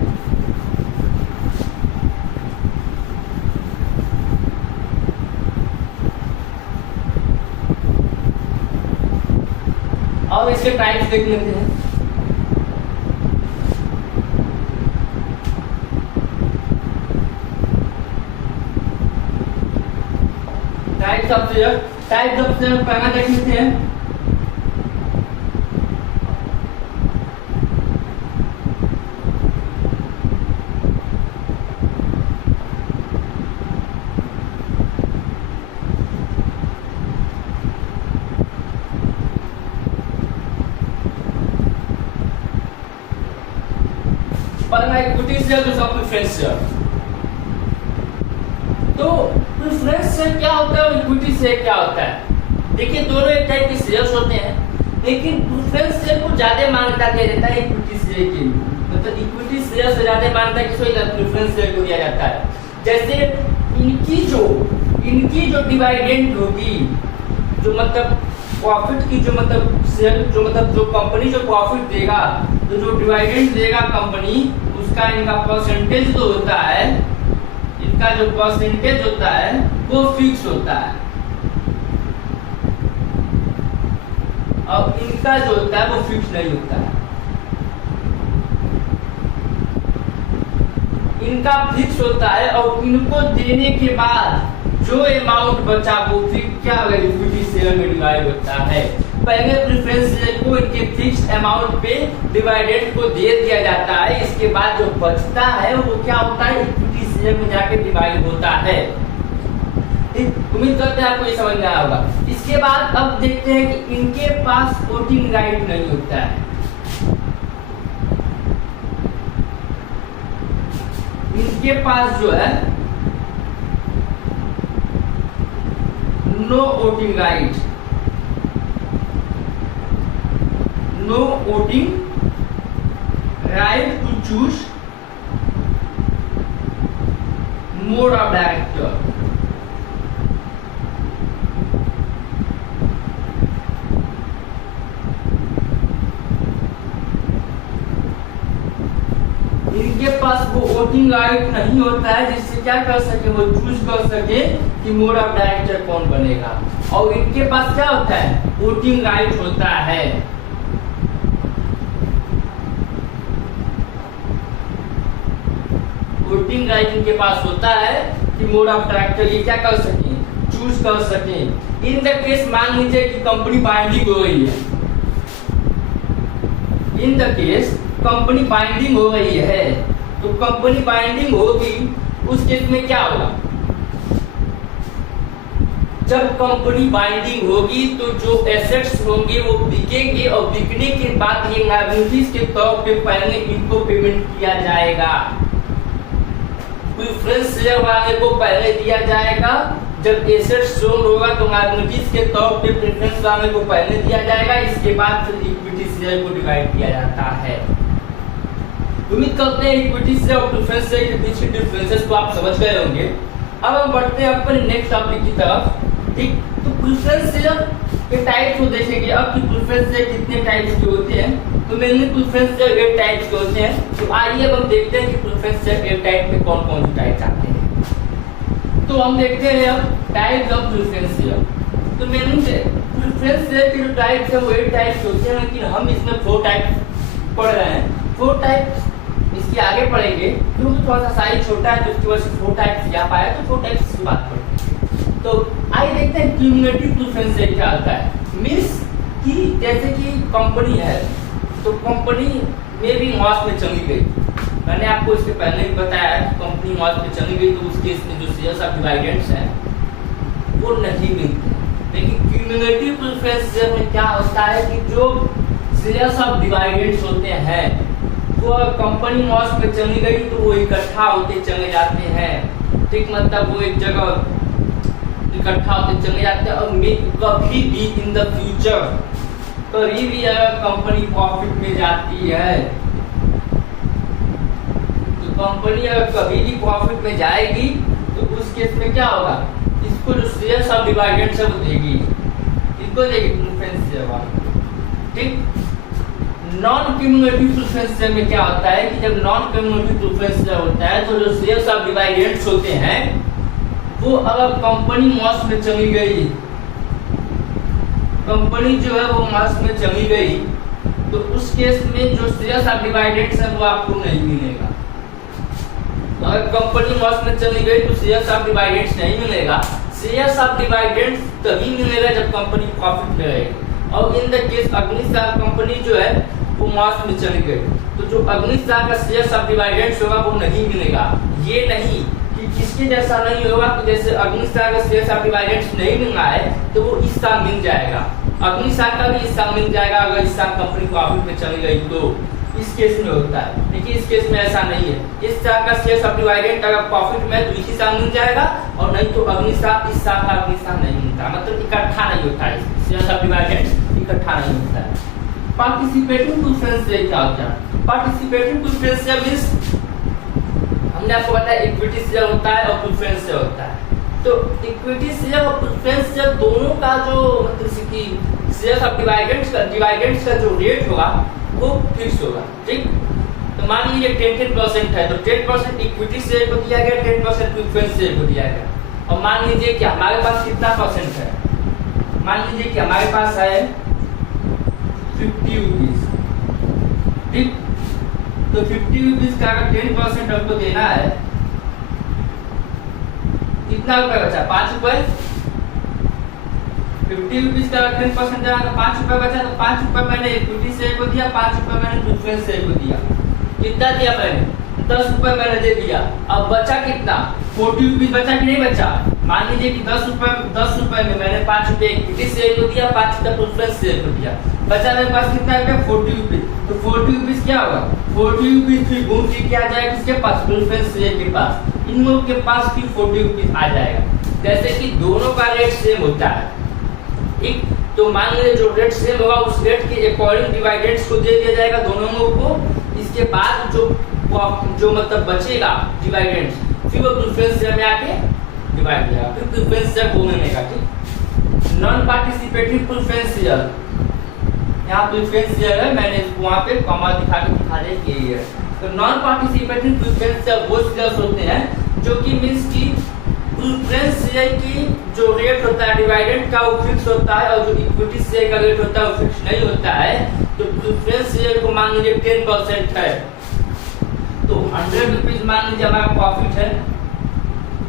और इसके टाइप्स देख लेते हैं। टाइप्स ऑफ शेयर पहला देख लेते हैं। पहला इक्विटी शेयर, दूसरा प्रेफरेंस शेयर। तो प्रेफरेंस शेयर क्या होता है और इक्विटी शेयर क्या होता है? देखिए दोनों एक टाइप के शेयर्स होते हैं, लेकिन प्रेफरेंस शेयर को ज्यादा मान्यता दिया जाता है इक्विटी शेयर के लिए। मतलब इक्विटी शेयर से ज्यादा मान्यता किसको प्रेफरेंस शेयर को दिया जाता है। जैसे इनकी जो डिविडेंड होगी, जो मतलब प्रॉफिट की जो मतलब शेयर जो कंपनी जो प्रॉफिट देगा, तो जो डिविडेंड देगा कंपनी, उसका इनका परसेंटेज जो होता है, इनका जो परसेंटेज होता है वो फिक्स होता है, और इनका जो होता है वो फिक्स नहीं होता है। इनका फिक्स होता है और इनको देने के बाद जो अमाउंट बचा वो फिर क्या होगा, इक्विटी शेयर में डिवाइड होता है। पहले प्रेफरेंस शेयर को इनके फिक्स अमाउंट पे डिविडेंड को दे दिया जाता है, इसके बाद जो बचता है वो क्या होता है, इक्विटी शेयर में जाके डिवाइड होता है। उम्मीद करते हैं आपको ये समझ में आया होगा। इसके बाद अब देखते हैं कि इनके पास वोटिंग राइट नहीं होता है। इनके पास जो है no voting right, no voting right to choose mode of director. इनके पास वो वोटिंग राइट नहीं होता है जिससे क्या कर सके, वो चूज कर सके कि मोड ऑफ डायरेक्टर कौन बनेगा। और इनके पास क्या होता है, वोटिंग राइट होता है। वोटिंग राइट इनके पास होता है कि मोड ऑफ डायरेक्टर ये क्या कर सके, चूज कर सके। इन द केस मान लीजिए कि कंपनी बाइंडिंग हो रही है, in the case company binding हो रही है, तो कंपनी बाइंडिंग होगी, उस केस में क्या होगा, जब कंपनी बाइंडिंग होगी तो जो एसेट्स होंगे वो बिकेंगे, और बिकने के बाद ये लायबिलिटीज के तौर पे पहले इनको पेमेंट किया जाएगा। प्रेफरेंस शेयर वाले को पहले दिया जाएगा, जब एसेट्स सोल्ड होगा तो लायबिलिटीज के तौर पे प्रेफरेंस वाले को पहले दिया जाएगा, इसके बाद फिर इक्विटी शेयर को डिवाइड किया जाता है। उम्मीद करते हैं इक्विटी शेयर और प्रेफरेंस शेयर के बीच के डिफरेंसेस को आप समझ गए होंगे। अब हम बढ़ते हैं अपने नेक्स्ट टॉपिक की तरफ। ठीक, तो प्रेफरेंस शेयर के टाइप्स को देखेंगे। अब कि प्रेफरेंस शेयर कितने टाइप्स के होते हैं, तो मेनली प्रेफरेंस शेयर 8 टाइप्स के होते हैं। तो आइए अब हम देखते हैं कि प्रेफरेंस शेयर 8 टाइप में कौन कौन से टाइप्स आते हैं। तो हम देखते हैं अब टाइप्स ऑफ प्रेफरेंस शेयर। तो मेनली प्रेफरेंस शेयर के जो टाइप्स है वो 8 टाइप्स होते हैं, लेकिन हम इसमें 4 टाइप पढ़ रहे हैं। 4 टाइप इसके आगे पढ़ेंगे क्योंकि थोड़ा सा साइज छोटा है, तो इसकी वजह से 4 टाइप्स यहाँ पाया, तो 4 टाइप्स की बात करेंगे। तो आइए देखते हैं क्यूमुलेटिव प्रेफरेंस शेयर क्या होता है। मींस कि जैसे कि कंपनी है, तो कंपनी में भी लॉस में चली गई, मैंने आपको इसके पहले भी बताया कि कंपनी लॉस में चली गई, तो उस केस में जो शेयर्स ऑफ डिविडेंड्स हैं वो नहीं मिलते। लेकिन क्यूमुलेटिव प्रेफरेंस शेयर में क्या होता है कि जो शेयर्स ऑफ डिविडेंड्स होते हैं, वो कंपनी लॉस में चली गई तो वो इकट्ठा होते चले जाते हैं। ठीक, मतलब वो एक जगह इकट्ठा होते चले जाते हैं, और कभी भी इन द फ्यूचर कभी भी अगर कंपनी प्रॉफिट में जाती है, तो कंपनी अगर कभी भी प्रॉफिट में जाएगी तो उस केस में क्या होगा, इसको जो शेयर्स ऑफ डिविडेंड्स है वो देगी, इसको देगी प्रेफरेंस शेयर। ठीक, नॉन क्यूमुलेटिव प्रेफरेंस शेयर में क्या होता है कि जब नॉन क्यूमुलेटिव प्रेफरेंस शेयर होता है तो जो शेयर्स ऑफ डिविडेंड्स होते हैं वो अगर कंपनी लॉस में चली गई, कंपनी जो है वो लॉस में चली गई, तो उस केस में जो शेयर्स ऑफ डिविडेंड्स है वो आपको नहीं मिलेगा। अगर कंपनी लॉस में चली गई तो शेयर्स ऑफ डिविडेंड्स नहीं मिलेगा। शेयर्स ऑफ डिविडेंड्स तभी मिलेगा जब कंपनी प्रॉफिट में रहेगी। और in the case Agnisar company जो है वो लॉस में चली गई, तो जो अग्निसार का शेयर्स ऑफ डिविडेंड्स होगा वो नहीं मिलेगा। ये नहीं कि किसके जैसा नहीं होगा, तो जैसे अग्निसार का शेयर्स ऑफ डिविडेंड्स नहीं मिल रहा है तो वो इस साल मिल जाएगा। अगली साल का भी इस साल मिल जाएगा अगर इस साल कंपनी प्रॉफिट में चली गई तो। इस केस में होता है, लेकिन इस केस में ऐसा नहीं है। इस साल का शेयर सब डिवाइडेंड अगर प्रॉफिट में तो इसी साल मिल जाएगा, और नहीं तो अगली साल, इस साल का अगली साल नहीं मिलता, मतलब इकट्ठा नहीं होता है। शेयर सब डिवाइडेंड इकट्ठा नहीं होता है। पार्टिसिपेटिंग प्रेफरेंस शेयर क्या होता है? पार्टिसिपेटिंग प्रेफरेंस शेयर मींस हमने आपको बताया इक्विटी शेयर होता है और प्रेफरेंस शेयर होता है। तो इक्विटी शेयर और प्रेफरेंस शेयर दोनों का जो मतलब कि शेयर ऑफ डिवाइडेंड्स का जो रेट होगा वो फिक्स होगा, ठीक। तो मान लीजिए 10% है तो 10% इक्विटी शेयर को दिया गया, 10% प्रेफरेंस शेयर को दिया गया। और मान लीजिए कि हमारे पास कितना परसेंट है, मान लीजिए कि हमारे पास है 50 रुपीज, ठीक। तो 50 रुपीज का अगर 10% हमको देना है, कितना रुपए बचा? 5 रुपए। 50 रुपीज का 10% देना तो 5 रुपए बचा, तो 5 रुपए मैंने इक्विटी शेयर को दिया, 5 रुपए मैंने प्रेफरेंस शेयर को दिया। कितना दिया मैंने? 10 रुपए मैंने दे दिया। अब बचा कितना? 40 रुपीज बचा कि नहीं बचा? मान लीजिए कि 10 रुपए में मैंने 5 रुपए इक्विटी शेयर को दिया, 5 रुपए प्रेफरेंस शेयर को दिया। बचा मेरे पास कितना रुपया? 40 रुपीज। तो 40 रुपीज क्या होगा? 40 रुपीज फिर घूम फिर के आ जाएगा किसके पास? प्रेफरेंस शेयर के पास। इन लोगों के पास फिर 40 रुपीज आ जाएगा। जैसे कि दोनों का रेट सेम होता है, ठीक। तो मान लीजिए जो रेट सेम होगा उस रेट के अकॉर्डिंग डिवाइडेंड्स को दे दिया जाएगा दोनों लोगों को। इसके बाद जो मतलब बचेगा डिवाइडेंड्स, फिर वो प्रेफरेंस शेयर में आके डिवाइड हो जाएगा, फिर प्रेफरेंस शेयर वो मिलेगा, ठीक। नॉन पार्टिसिपेटिव प्रेफरेंस शेयर, यहाँ प्रेफरेंस शेयर है, मैंने इसको वहाँ पे कॉमा दिखा दे कि ये है। तो नॉन पार्टिसिपेटिव प्रेफरेंस शेयर वो शेयर्स होते हैं जो कि मींस की प्रेफरेंस शेयर की जो रेट होता है डिवाइडेंड का वो फिक्स होता है, और जो इक्विटी शेयर का रेट होता है वो फिक्स नहीं होता है। तो प्रेफरेंस शेयर को मान लीजिए 10% है, तो 100 रुपीज मान लीजिए हमारा प्रॉफिट है,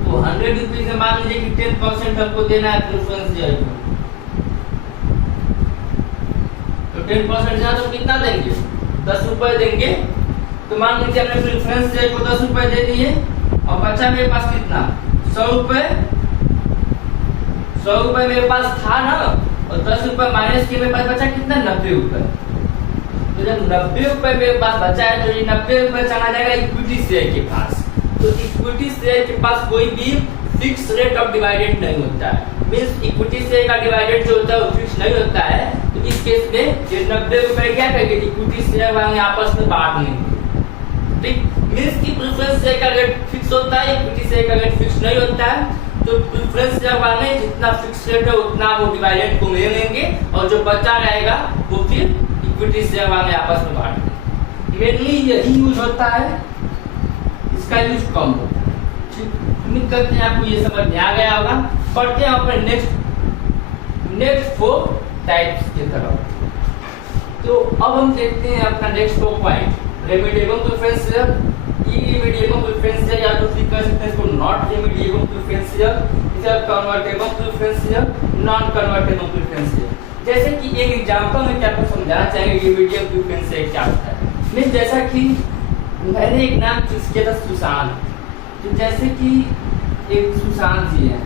तो 100 रुपीज में मान लीजिए कि 10% हमको देना है प्रेफरेंस शेयर को। तो 10% देना तो कितना देंगे? 10 रुपए देंगे। तो मान लीजिए हमने प्रेफरेंस शेयर को 10 रुपए दे दिए, और बचा मेरे पास कितना? 100 रुपए। 100 रुपए मेरे पास था ना, और 10 रुपए माइनस किए मेरे पास बचा कितना? 90 रुपए। तो जब 90 रुपए मेरे पास बचा है तो ये 90 रुपए चला जाएगा इक्विटी शेयर के पास। तो इक्विटी शेयर के पास कोई भी फिक्स रेट ऑफ डिवाइडेंड नहीं होता है, मींस इक्विटी शेयर का डिवाइडेंड जो होता है वो फिक्स नहीं होता है। तो इस केस में ये 90 रुपए क्या करेंगे? इक्विटी शेयर वाले आपस में बांट लेंगे, ठीक। मींस की प्रेफरेंस शेयर का रेट फिक्स होता है, इक्विटी शेयर का रेट फिक्स नहीं होता है। तो प्रेफरेंस शेयर वाले जितना फिक्स रेट है उतना वो डिवाइडेंड को ले लेंगे, और जो बचा रहेगा वो फिर इक्विटी शेयर वाले आपस में बांट लेंगे। मेनली यही यूज होता है, इसका यूज कम होता है, ठीक। उम्मीद करते हैं आपको ये समझ में आ गया होगा। बढ़ते हैं अपने नेक्स्ट 4 टाइप्स की तरफ। तो अब हम देखते हैं अपना next 4 point, redeemable preference share, irredeemable preference share, या तो फिर कह सकते हैं इसको नॉट रेमिडिएबल प्रेफरेंस शेयर, इसे convertible preference share, non convertible preference share. जैसे कि एक एग्जांपल में क्या आपको समझाना चाहेंगे इरेमिडिएबल प्रेफरेंस शेयर क्या होता है। मींस जैसा कि मैंने एक नाम चूज किया था सुशांत, तो जैसे कि एक सुशांत जी है,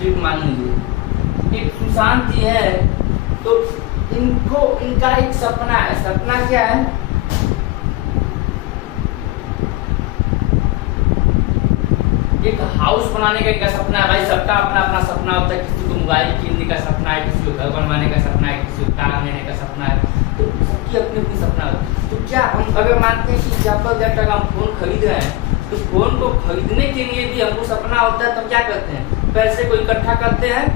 ठीक, मान लीजिए एक सुशांत जी है, तो इनका एक सपना है। सपना क्या है? एक हाउस बनाने का इनका सपना है। भाई सबका अपना अपना सपना होता है, किसी को मोबाइल किनने का सपना है, किसी को घर बनवाने का सपना है, किसी को कार लेने का सपना है, तो सबकी अपनी अपनी सपना होता है। तो क्या हम अगर मानते हैं कि एग्जाम्पल दें अगर हम फोन खरीद रहे हैं, तो फोन को खरीदने के लिए भी हमको सपना होता है, तो क्या करते हैं? पैसे को इकट्ठा करते हैं।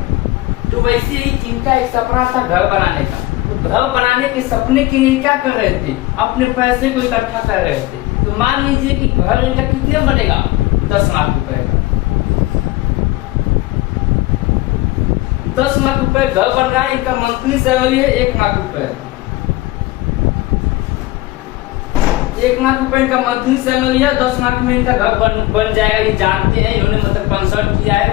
तो वैसे ही इनका एक सपना था घर बनाने का, तो घर बनाने के सपने के लिए क्या कर रहे थे? अपने पैसे को इकट्ठा कर रहे थे। तो मान लीजिए कि घर इनका कितने बनेगा? 10 लाख रुपए का। 10 लाख रुपए घर बन रहा है, इनका मंथली सैलरी है 1 लाख रुपए। 1 लाख रुपए इनका मंथली सैलरी है, 10 लाख में इनका घर बन जाएगा। ये जानते हैं, इन्होंने मतलब कंसल्ट किया है,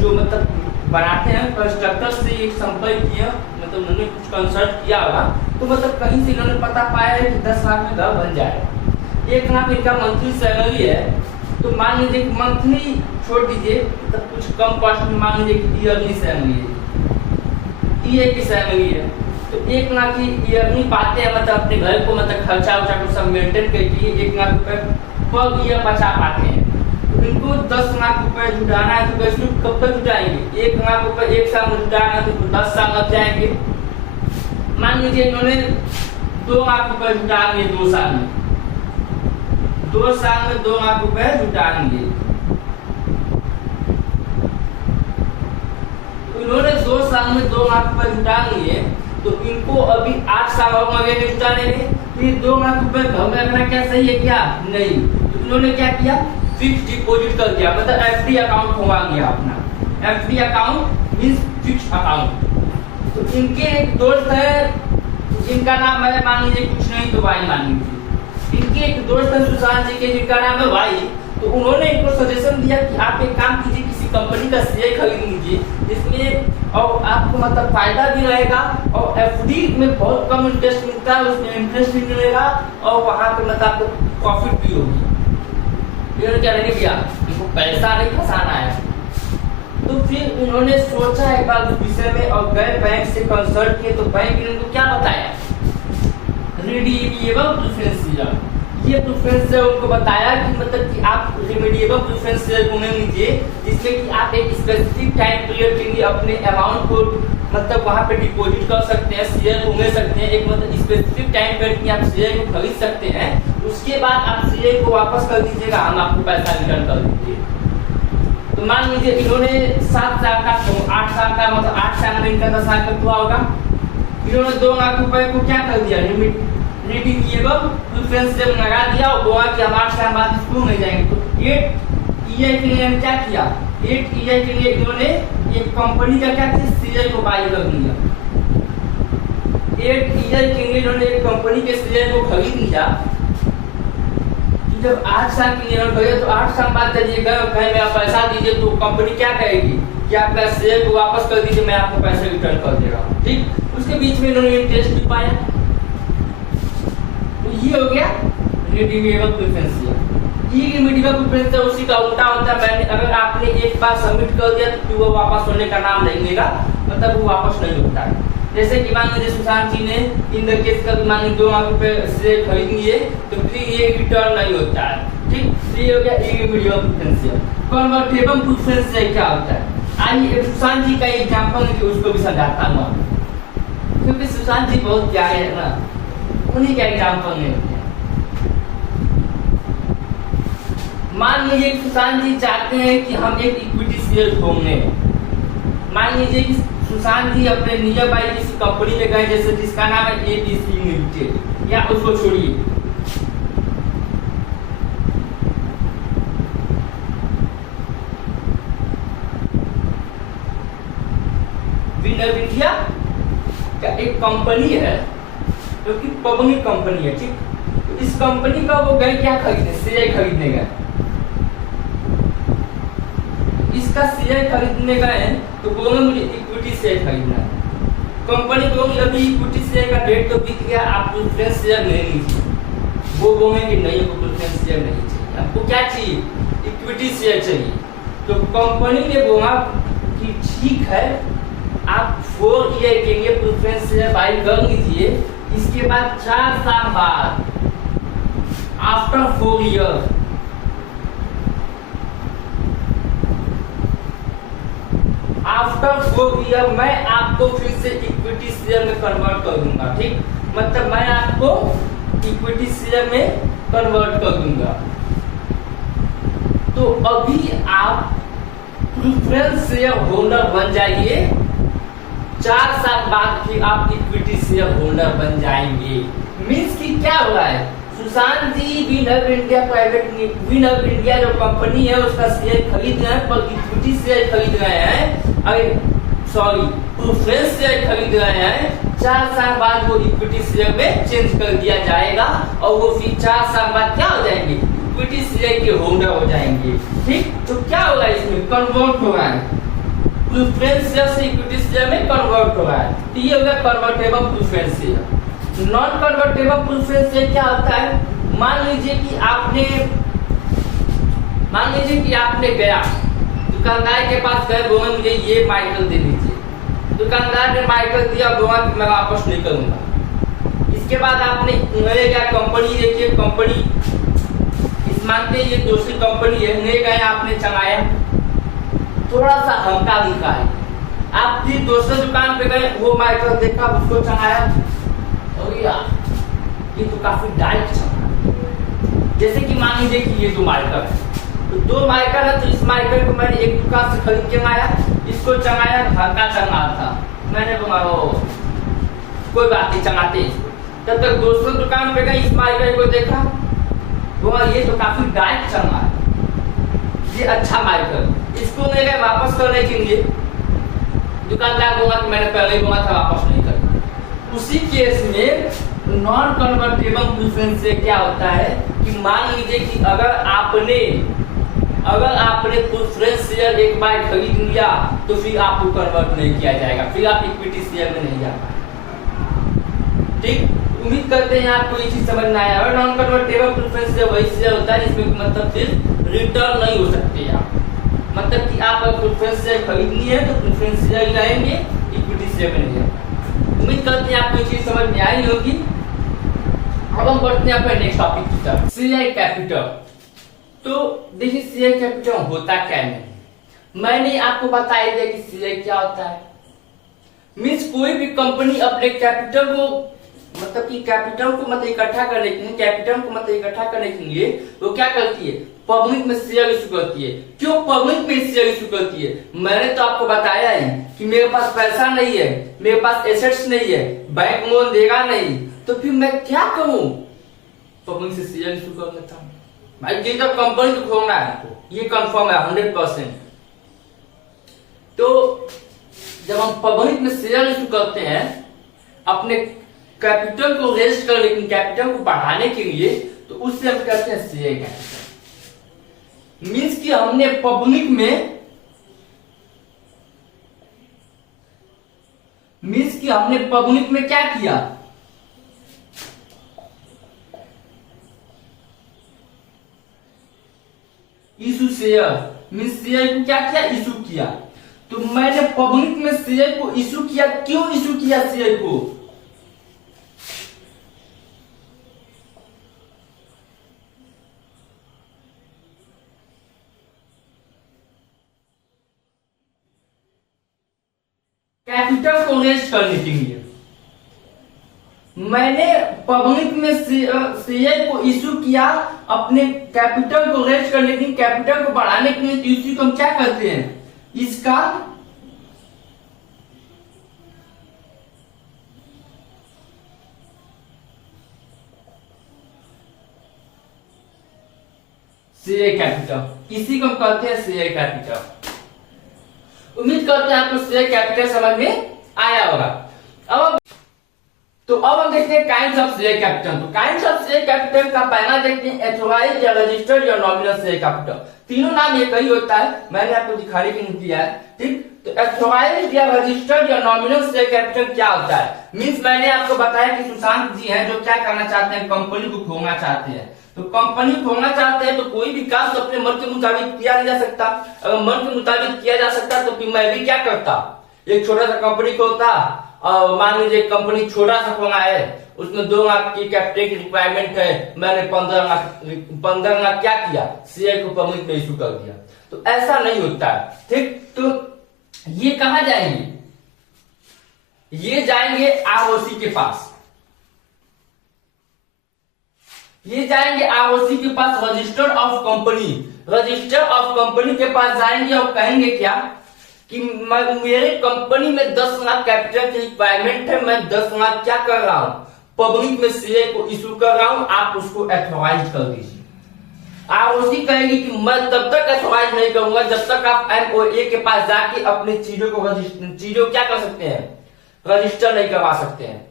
जो मतलब बनाते हैं कंस्ट्रक्टर से एक संपर्क किया, मतलब उन्होंने कुछ कंसल्ट किया होगा, तो मतलब कहीं से इन्होंने पता पाया है कि 10 लाख में घर बन जाएगा। 1 लाख इनका मंथली सैलरी है, तो मान लीजिए कि मंथली छोड़ दीजिए, मतलब कुछ कम कॉस्ट में मान लीजिए कि ईयरली सैलरी है। ये की सैलरी है, तो 1 लाख की ईयरली पाते हैं, मतलब अपने घर को मतलब खर्चा वर्चा को सब मेंटेन करके 1 लाख रुपए पर ईयर बचा पाते हैं। तो इनको 10 लाख रुपए जुटाना है, तो कैसे कब तक जुटाएंगे? 1 लाख रुपए 1 साल में जुटाना तो 10 साल लग जाएंगे। मान लीजिए इन्होंने 2 लाख रुपए जुटाएंगे 2 साल में, 2 साल में 2 लाख रुपए जुटाएंगे। तो इन्होंने 2 साल में 2 लाख रुपए जुटा लिए, तो इनको अभी 8 साल और लगेंगे जुटाने में। फिर 2 लाख रुपए घर में रखना क्या सही है क्या? नहीं। तो इन्होंने क्या किया? फिक्स डिपॉजिट कर दिया, मतलब एफडी अकाउंट खुलवा लिया अपना। FD account means fix account. तो इनके एक दोस्त है, जिनका नाम है मान लीजिए कुछ नहीं तो भाई मान लीजिए, इनके एक दोस्त है सुशांत जी के, जिनका नाम है भाई। तो उन्होंने इनको सजेशन दिया कि आप एक काम कीजिए, किसी कंपनी का शेयर खरीद लीजिए, जिसमें और आपको मतलब फायदा भी रहेगा और एफडी में बहुत कम इंटरेस्ट मिलता है, उसमें इंटरेस्ट भी मिलेगा और वहां पे मतलब आपको प्रॉफिट भी होगी। इन्होंने क्या नहीं किया, इनको पैसा नहीं फंसाना है। तो फिर उन्होंने सोचा एक बार उस विषय में और गए बैंक से कंसल्ट किए। तो बैंक ने उनको क्या बताया? रिडीमेबल प्रेफरेंस शेयर, ये प्रेफरेंस शेयर उनको बताया कि मतलब कि आप रिडीमेबल प्रेफरेंस शेयर घूमे लीजिए, जिसमें कि आप एक स्पेसिफिक टाइम पीरियड के लिए अपने अमाउंट को मतलब वहां पे डिपॉजिट कर सकते हैं, शेयर घूमे सकते हैं। एक मतलब स्पेसिफिक टाइम पीरियड में आप शेयर को खरीद सकते हैं, उसके बाद आप शेयर को वापस कर दीजिएगा, हम आपको पैसा रिटर्न कर देंगे। तो मान लीजिए इन्होंने 7 साल का, 8 साल का, मतलब 8 साल में इनका 10 साल का हुआ होगा। इन्होंने 2 लाख रुपए को क्या कर दिया? रिडीमेबल प्रेफरेंस शेयर लगा दिया और बोला कि हम 8 साल बाद इसको मिल जाएंगे। तो 8 ईयर के लिए क्या किया? 8 ईयर के लिए इन्होंने एक कंपनी का क्या किया? शेयर को बाई कर लिया। 8 ईयर के लिए इन्होंने एक कंपनी के शेयर को खरीद लिया। जब 8 साल की नियम करें तो 8 साल बाद जाइएगा कहीं मेरा पैसा दीजिए, तो कंपनी क्या कहेगी कि आप मेरा शेयर को वापस कर दीजिए, मैं आपको पैसे रिटर्न कर देगा। ठीक, उसके बीच में इन्होंने इंटरेस्ट भी पाया। तो ये हो गया रिडीमेबल प्रेफरेंस शेयर। ये रिडीमेबल प्रेफरेंस शेयर उसी का उल्टा होता है। मैंने अगर आपने एक बार सबमिट कर दिया तो वो वापस होने का नाम नहीं लेगा, मतलब वो वापस नहीं होता है। जैसे कि मान लीजिए सुशांत जी ने इन द केस का मान लीजिए 2 लाख रुपए शेयर खरीद लिए, तो फिर ये रिटर्न नहीं होता है। ठीक, तो ये हो गया irredeemable preference share. Convertible preference share क्या होता है? आइए सुशांत जी का एग्जांपल लेके उसको भी समझाता हूँ, क्योंकि सुशांत जी बहुत प्यारे है ना, उन्हीं का एग्जांपल लेते हैं। मान लीजिए सुशांत जी चाहते हैं कि हम एक इक्विटी शेयर घूमने, मान लीजिए कि सुशांत जी अपने नियर बाई किसी कंपनी में गए, जैसे जिसका नाम है एबीसी लिमिटेड, या उसको छोड़िए, विनर इंडिया का एक कंपनी है जो कि पब्लिक कंपनी है। ठीक, तो इस कंपनी का वो गए क्या खरीदने? शेयर खरीदने गए। इसका शेयर खरीदने गए तो बोले मुझे इक्विटी शेयर खरीदना है। कंपनी बोली अभी इक्विटी शेयर का डेट तो बीत गया, आप प्रेफरेंस शेयर ले लीजिए। वो बोलेंगे नहीं, वो प्रेफरेंस शेयर नहीं चाहिए, आपको क्या चाहिए? इक्विटी शेयर चाहिए। तो कंपनी ने बोला कि ठीक है, आप 4 ईयर के लिए प्रेफरेंस शेयर बाई कर लीजिए। इसके बाद 4 साल बाद, आफ्टर 4 ईयर, आफ्टर 4 ईयर मैं आपको फिर से इक्विटी शेयर में कन्वर्ट कर दूंगा। ठीक, मतलब मैं आपको इक्विटी शेयर में कन्वर्ट कर दूंगा। तो अभी आप प्रेफरेंस शेयर होल्डर बन जाइए, 4 साल बाद फिर आप इक्विटी शेयर होल्डर बन जाएंगे। मीन्स कि क्या हो रहा है? Sushant ji winner India private, winner India जो कंपनी है उसका शेयर खरीद रहे हैं, पर इक्विटी शेयर खरीद रहे हैं, अरे सॉरी प्रेफरेंस शेयर खरीद रहे हैं। 4 साल बाद वो इक्विटी शेयर में चेंज कर दिया जाएगा और वो फिर 4 साल बाद क्या हो जाएंगे? इक्विटी शेयर के होल्डर हो जाएंगे। ठीक, तो क्या हो रहा है? इसमें कन्वर्ट हो रहा है, प्रेफरेंस शेयर से इक्विटी शेयर में कन्वर्ट हो रहा है। तो ये हो गया convertible preference share. Non convertible preference share क्या होता है? मान लीजिए कि आपने गया दुकानदार के पास गए, बोले मुझे ये माइकल दे दीजिए, दुकानदार ने माइकल दिया, बोला कि मैं वापस नहीं करूंगा। इसके बाद आपने उन्हें क्या कंपनी देखिए, कंपनी इस मानते ये दूसरी कंपनी है, उन्हें गए आपने चलाया, थोड़ा सा हल्का दिखा है। आप फिर दूसरे दुकान पे गए, वो माइकल देखा, उसको चलाया, और यार ये तो काफी डार्क चला। जैसे कि मान लीजिए कि ये दो माइकल है, तो दो माइकल है, तो इस माइकल को मैंने एक दुकान से खरीद के लाया, इसको चलाया, हल्का चल रहा था, मैंने बोला कोई बात नहीं चलाते इसको। तब तक दूसरे दुकान पे गए, इस माइकल को देखा, बोला ये तो काफी डार्क चल रहा है, ये अच्छा माइकल, इसको ले गए वापस करने के लिए। दुकानदार बोला कि मैंने पहले ही बोला था वापस नहीं कर। उसी केस में नॉन कन्वर्टेबल प्रेफरेंस से क्या होता है कि मान लीजिए कि अगर आपने प्रेफरेंस शेयर एक बार खरीद लिया तो फिर आपको कन्वर्ट नहीं किया जाएगा, फिर आप इक्विटी शेयर में नहीं जा पाएंगे। ठीक, उम्मीद करते हैं आपको ये चीज समझ में आया। और नॉन कन्वर्टेबल प्रेफरेंस शेयर वही शेयर होता है जिसमें मतलब फिर रिटर्न नहीं हो सकते आप, मतलब कि आप अगर प्रेफरेंस शेयर खरीद लिए तो प्रेफरेंस शेयर लाएंगे, इक्विटी शेयर में नहीं जाएगा। उम्मीद करते हैं आपको ये चीज समझ में आई होगी। अब हम बढ़ते हैं अपने नेक्स्ट टॉपिक की तरफ, शेयर कैपिटल। तो देखिए शेयर कैपिटल होता क्या है, मैंने आपको बताया था कि शेयर क्या होता है। मींस कोई भी कंपनी अपने कैपिटल को मतलब कि कैपिटल को मतलब इकट्ठा करने के लिए, कैपिटल को मतलब इकट्ठा करने के लिए वो क्या करती है, पब्लिक में शेयर इशू करती है। क्यों पब्लिक में शेयर इशू करती है, मैंने तो आपको बताया है कि मेरे पास पैसा नहीं है, मेरे पास एसेट्स नहीं है, बैंक लोन देगा नहीं, तो फिर मैं क्या करूं, पब्लिक से शेयर इशू कर लेता हूं। भाई ये तो कंपनी को खोलना है, ये कंफर्म है 100%। तो जब हम पब्लिक में शेयर इशू करते हैं अपने कैपिटल को रेज कर, लेकिन कैपिटल को बढ़ाने के लिए, तो उससे हम कहते हैं शेयर कैपिटल। मींस कि हमने पब्लिक में क्या किया, इशू शेयर, मींस शेयर को क्या किया, इशू किया। तो मैंने पब्लिक में शेयर को इशू किया, क्यों इशू किया शेयर को, कैपिटल को रेज करने के लिए। मैंने पब्लिक में शेयर को इशू किया अपने कैपिटल को रेज करने के लिए, कैपिटल को बढ़ाने के लिए। तो इसी को हम क्या करते हैं, इसका शेयर कैपिटल, इसी को हम कहते हैं शेयर कैपिटल। उम्मीद करते हैं आपको शेयर कैपिटल समझ में आया होगा। अब हम देखते हैं काइंड्स ऑफ शेयर कैपिटल। तो काइंड्स ऑफ शेयर कैपिटल का पहला देखते हैं एथोराइज्ड या रजिस्टर्ड या नॉमिनल शेयर कैपिटल। तीनों नाम एक ही होता है, मैंने आपको दिखाने के लिए दिया है। ठीक, तो एथोराइज्ड या रजिस्टर्ड या नॉमिनल शेयर कैपिटल क्या होता है, मींस मैंने आपको बताया कि सुशांत जी हैं जो क्या करना चाहते हैं, कंपनी को खोलना चाहते हैं। तो कंपनी खोलना चाहते हैं तो कोई भी काम तो अपने मन के मुताबिक किया नहीं जा सकता। अगर मन के मुताबिक किया जा सकता तो फिर मैं भी क्या करता, एक छोटा सा कंपनी खोलता। और मान लीजिए कंपनी छोटा सा खोला है, उसमें 2 लाख की कैपिटल की रिक्वायरमेंट है, मैंने 15 लाख क्या किया, शेयर को पब्लिक में इशू कर दिया। तो ऐसा नहीं होता है। ठीक, तो ये कहां जाएंगे, ये जाएंगे आरओसी के पास, ये जाएंगे आरओसी के पास, register of company, register of company के पास जाएंगे और कहेंगे क्या कि मेरे कंपनी में 10 लाख कैपिटल की रिक्वायरमेंट है, मैं 10 लाख क्या कर रहा हूं, पब्लिक में शेयर को इशू कर रहा हूं, आप उसको एथोराइज कर दीजिए। आरओसी कहेगी कि मैं तब तक एथोराइज नहीं करूंगा जब तक आप एमओए के पास जाके अपनी चीजों को क्या कर सकते हैं, रजिस्टर नहीं करवा सकते हैं।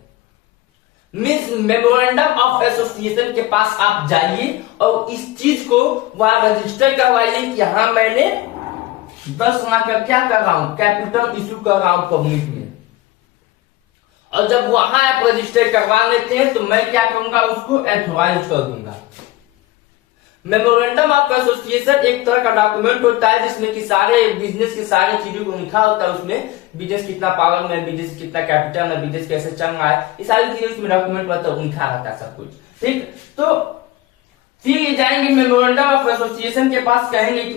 मीन्स मेमोरेंडम ऑफ एसोसिएशन के पास आप जाइए और इस चीज को वहां रजिस्टर करवाइए कि हाँ मैंने 10 लाख का क्या कर रहा हूं, कैपिटल इशू कर रहा हूं पब्लिक में। और जब वहां आप रजिस्टर करवा लेते हैं तो मैं क्या करूंगा, उसको एथोराइज कर दूंगा। मेमोरेंडम ऑफ एसोसिएशन एक तरह का डॉक्यूमेंट होता है जिसमें कि सारे बिजनेस की सारी चीजों को लिखा होता है। उसमें बिजनेस कितना पावर में, बिजनेस कितना कैपिटल में, बिजनेस कैसे चल रहा है, ये सारी चीजें उसमें डॉक्यूमेंट मतलब लिखा रहता है सब कुछ। ठीक, तो फिर ये जाएंगे मेमोरेंडम ऑफ एसोसिएशन के पास, कहेंगे कि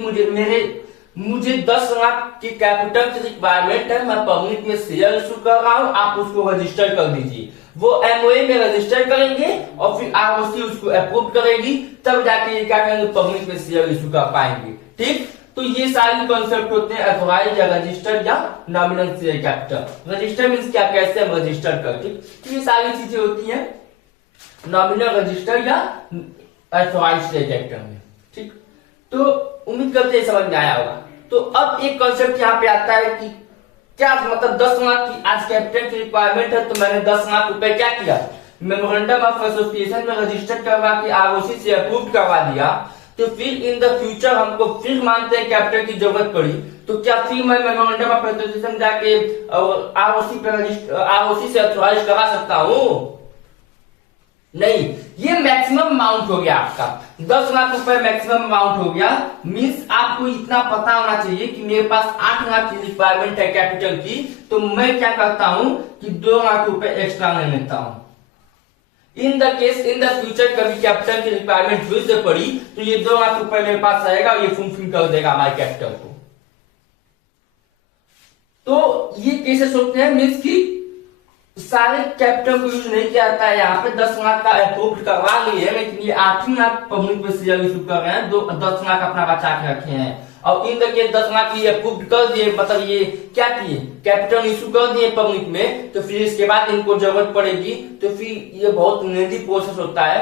मुझे 10 लाख की कैपिटल की रिक्वायरमेंट है, मैं पब्लिक में शेयर इशू कर रहा हूं, आप उसको रजिस्टर कर दीजिए। वो एमओए में रजिस्टर करेंगे और फिर आरओसी उसको अप्रूव करेगी, तब जाके ये क्या करेंगे, पब्लिक में शेयर इशू कर पाएंगे। ठीक, तो ये सारे कॉन्सेप्ट होते हैं अथॉराइज या रजिस्टर्ड या nominal share capital. Register means क्या, कैसे हम रजिस्टर कर, ठीक, तो ये सारी चीजें होती है नॉमिनल, रजिस्टर या अथॉराइज शेयर कैपिटल में। ठीक, तो उम्मीद करते हैं समझ में आया होगा। तो अब एक कॉन्सेप्ट यहाँ पे आता है कि क्या मतलब 10 लाख की आज कैपिटल की रिक्वायरमेंट है, तो मैंने 10 लाख रुपए क्या किया, मेमोरेंडम ऑफ एसोसिएशन में रजिस्टर करवा के आरओसी से अप्रूव करवा दिया। तो फिर इन द फ्यूचर हमको फिर मानते हैं कैपिटल की जरूरत पड़ी, तो क्या फिर मैं मेमोरेंडम ऑफ एसोसिएशन जाके आरओसी पे आरओसी से अथॉराइज करा सकता हूँ? नहीं, ये मैक्सिमम अमाउंट हो गया आपका 10 लाख रुपए मैक्सिमम अमाउंट हो गया। मींस आपको इतना पता होना चाहिए कि मेरे पास 8 लाख की रिक्वायरमेंट है कैपिटल की, तो मैं क्या करता हूं कि 2 लाख रुपए एक्स्ट्रा ले लेता हूं। In the case in the future कभी कैपिटल की रिक्वायरमेंट फिर से पड़ी तो ये 2 लाख रुपए मेरे पास आएगा और ये फुलफिल कर देगा हमारे कैपिटल को। तो ये कैसे सोचते हैं, मीन्स की सारे कैपिटल को यूज नहीं किया जाता है। यहाँ पे 10 लाख का अप्रूव करवा लिए, लेकिन ये 8 लाख पब्लिक में शेयर इशू कर रहे हैं, 10 लाख अपना बचा के रखे हैं और इन के 10 लाख ये अप्रूव कर दिए, मतलब ये क्या किए, कैपिटल इशू कर दिए पब्लिक में। तो फिर इसके बाद इनको जरूरत पड़ेगी, तो फिर ये बहुत लेंदी प्रोसेस होता है,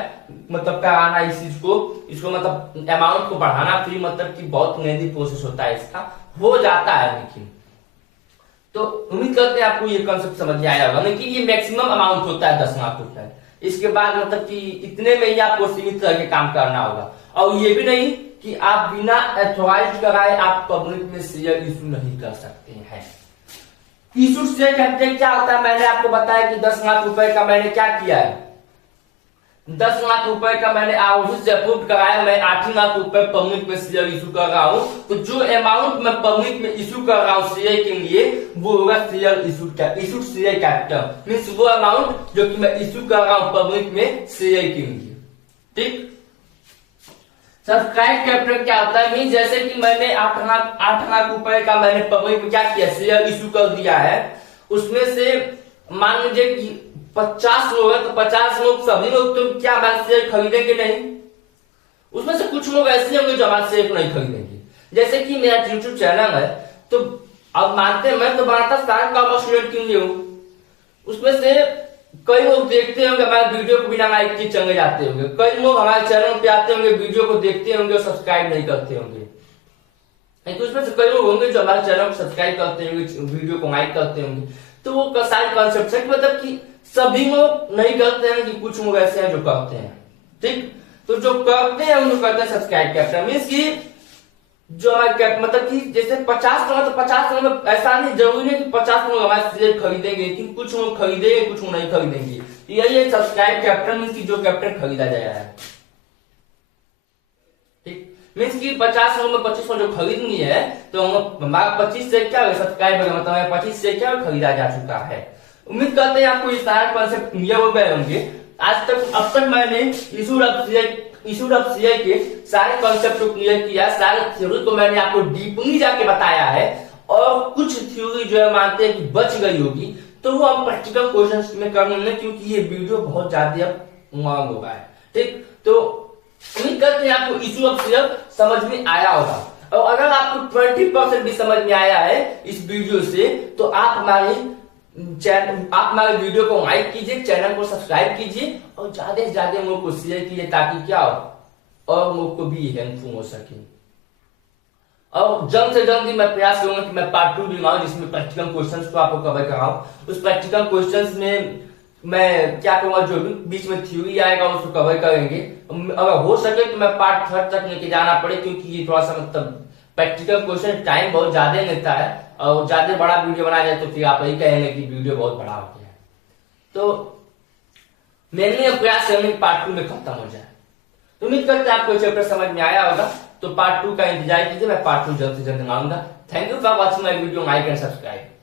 मतलब कराना इस चीज को, इसको मतलब अमाउंट को बढ़ाना, फिर मतलब की बहुत लेंदी प्रोसेस होता है, इसका हो जाता है। लेकिन तो उम्मीद करते हैं आपको ये कॉन्सेप्ट समझ में आया होगा, लेकिन ये मैक्सिमम अमाउंट होता है 10 लाख रुपए। इसके बाद मतलब कि इतने में ही आपको सीमित करके काम करना होगा। और ये भी नहीं कि आप बिना अथॉराइज कराए आप पब्लिक में शेयर इशू नहीं कर सकते हैं। इशू शेयर कैपिटल क्या होता है, मैंने आपको बताया कि 10 लाख रुपए का मैंने क्या किया है, 10 लाख रुपए का मैंने आरओसी से अप्रूव कराया, मैं 8 लाख रुपए पब्लिक में शेयर इशू कर रहा हूं। तो जो अमाउंट मैं पब्लिक में इशू कर रहा हूं शेयर के लिए, वो होगा share issue share capital, means वो अमाउंट जो कि मैं इशू कर रहा हूं पब्लिक में शेयर के लिए। ठीक, सब्सक्राइब कैपिटल क्या होता है, मीन्स जैसे कि मैंने 8 लाख रुपए का मैंने पब्लिक में क्या किया, शेयर इशू कर दिया है। उसमें से मान लीजिए कि 50 लोग है, तो 50 लोग सभी लोग तो क्या हमारे शेयर खरीदेंगे नहीं, उसमें से कुछ लोग ऐसे होंगे जो हमारे शेयर को नहीं खरीदेंगे। जैसे कि मेरा यूट्यूब चैनल है, तो अब मानते हैं मैं तो बनाता सारे कॉमर्स स्टूडेंट के लिए हूं, उसमें से कई लोग देखते होंगे हमारे वीडियो को बिना लाइक के चले जाते होंगे, कई लोग हमारे चैनल पे आते होंगे, वीडियो को देखते होंगे और सब्सक्राइब नहीं करते होंगे। तो उसमें से कई लोग होंगे जो हमारे चैनल को सब्सक्राइब करते होंगे, वीडियो को लाइक करते होंगे। तो वो सारे कॉन्सेप्ट है, मतलब कि सभी लोग नहीं करते हैं, कि कुछ लोग ऐसे हैं जो करते हैं। ठीक, तो जो करते हैं उनको करते हैं सब्सक्राइब कैपिटल, मीन्स की जो हमारे मतलब कि जैसे 50 लोग, तो 50 लोग ऐसा नहीं जरूरी नहीं कि 50 लोग हमारे शेयर खरीदेंगे, लेकिन कुछ लोग खरीदेंगे कुछ लोग नहीं खरीदेंगे। यही सब्सक्राइब कैपिटल मीन्स की जो कैपिटल खरीदा जाएगा है। ठीक, मीन्स की 50 लोग में 25 जो खरीदनी है, तो हमारा 25 से क्या सब्सक्राइब मतलब 25 से क्या खरीदा जा चुका है। उम्मीद करते हैं आपको ये सारा कॉन्सेप्ट क्लियर हो गए होंगे। आज तक अब तक मैंने इशूड ऑफ शेयर के सारे कॉन्सेप्ट को क्लियर किया, सारे थ्योरी को मैंने आपको डीपली जाके बताया है, और कुछ थ्योरी जो है मानते हैं कि बच गई होगी, तो वो हम प्रैक्टिकल क्वेश्चंस में कर लेंगे, क्योंकि ये वीडियो बहुत ज्यादा लॉन्ग हो गया है। ठीक, तो उम्मीद करते हैं आपको इशू ऑफ शेयर समझ में आया होगा, और अगर आपको 20% भी समझ में आया है इस वीडियो से, तो आप हमारे वीडियो को लाइक कीजिए, चैनल को सब्सक्राइब कीजिए और ज्यादा से ज्यादा लोगों को शेयर कीजिए, ताकि क्या हो और लोगों को भी हेल्पफुल हो सके। और जल्द से जल्द मैं प्रयास करूंगा कि मैं पार्ट 2 भी लाऊं, जिसमें प्रैक्टिकल क्वेश्चंस को आपको कवर कराऊं। उस प्रैक्टिकल क्वेश्चंस में मैं क्या करूंगा, जो भी बीच में थ्योरी आएगा उसको कवर करेंगे। अगर हो सके तो मैं पार्ट 3 तक लेके जाना पड़े, क्योंकि ये थोड़ा सा मतलब प्रैक्टिकल क्वेश्चन टाइम बहुत ज्यादा लेता है, और ज्यादा बड़ा वीडियो बनाया जाए तो फिर आप यही कहेंगे कि वीडियो बहुत बड़ा हो गया है। तो मेरे प्रयास करेंगे पार्ट 2 में खत्म हो जाए। तो उम्मीद करते हैं आपको चैप्टर समझ में आया होगा। तो पार्ट 2 का इंतजार कीजिए, मैं पार्ट 2 जल्द से जल्द आऊंगा। Thank you for watching my video, like and subscribe.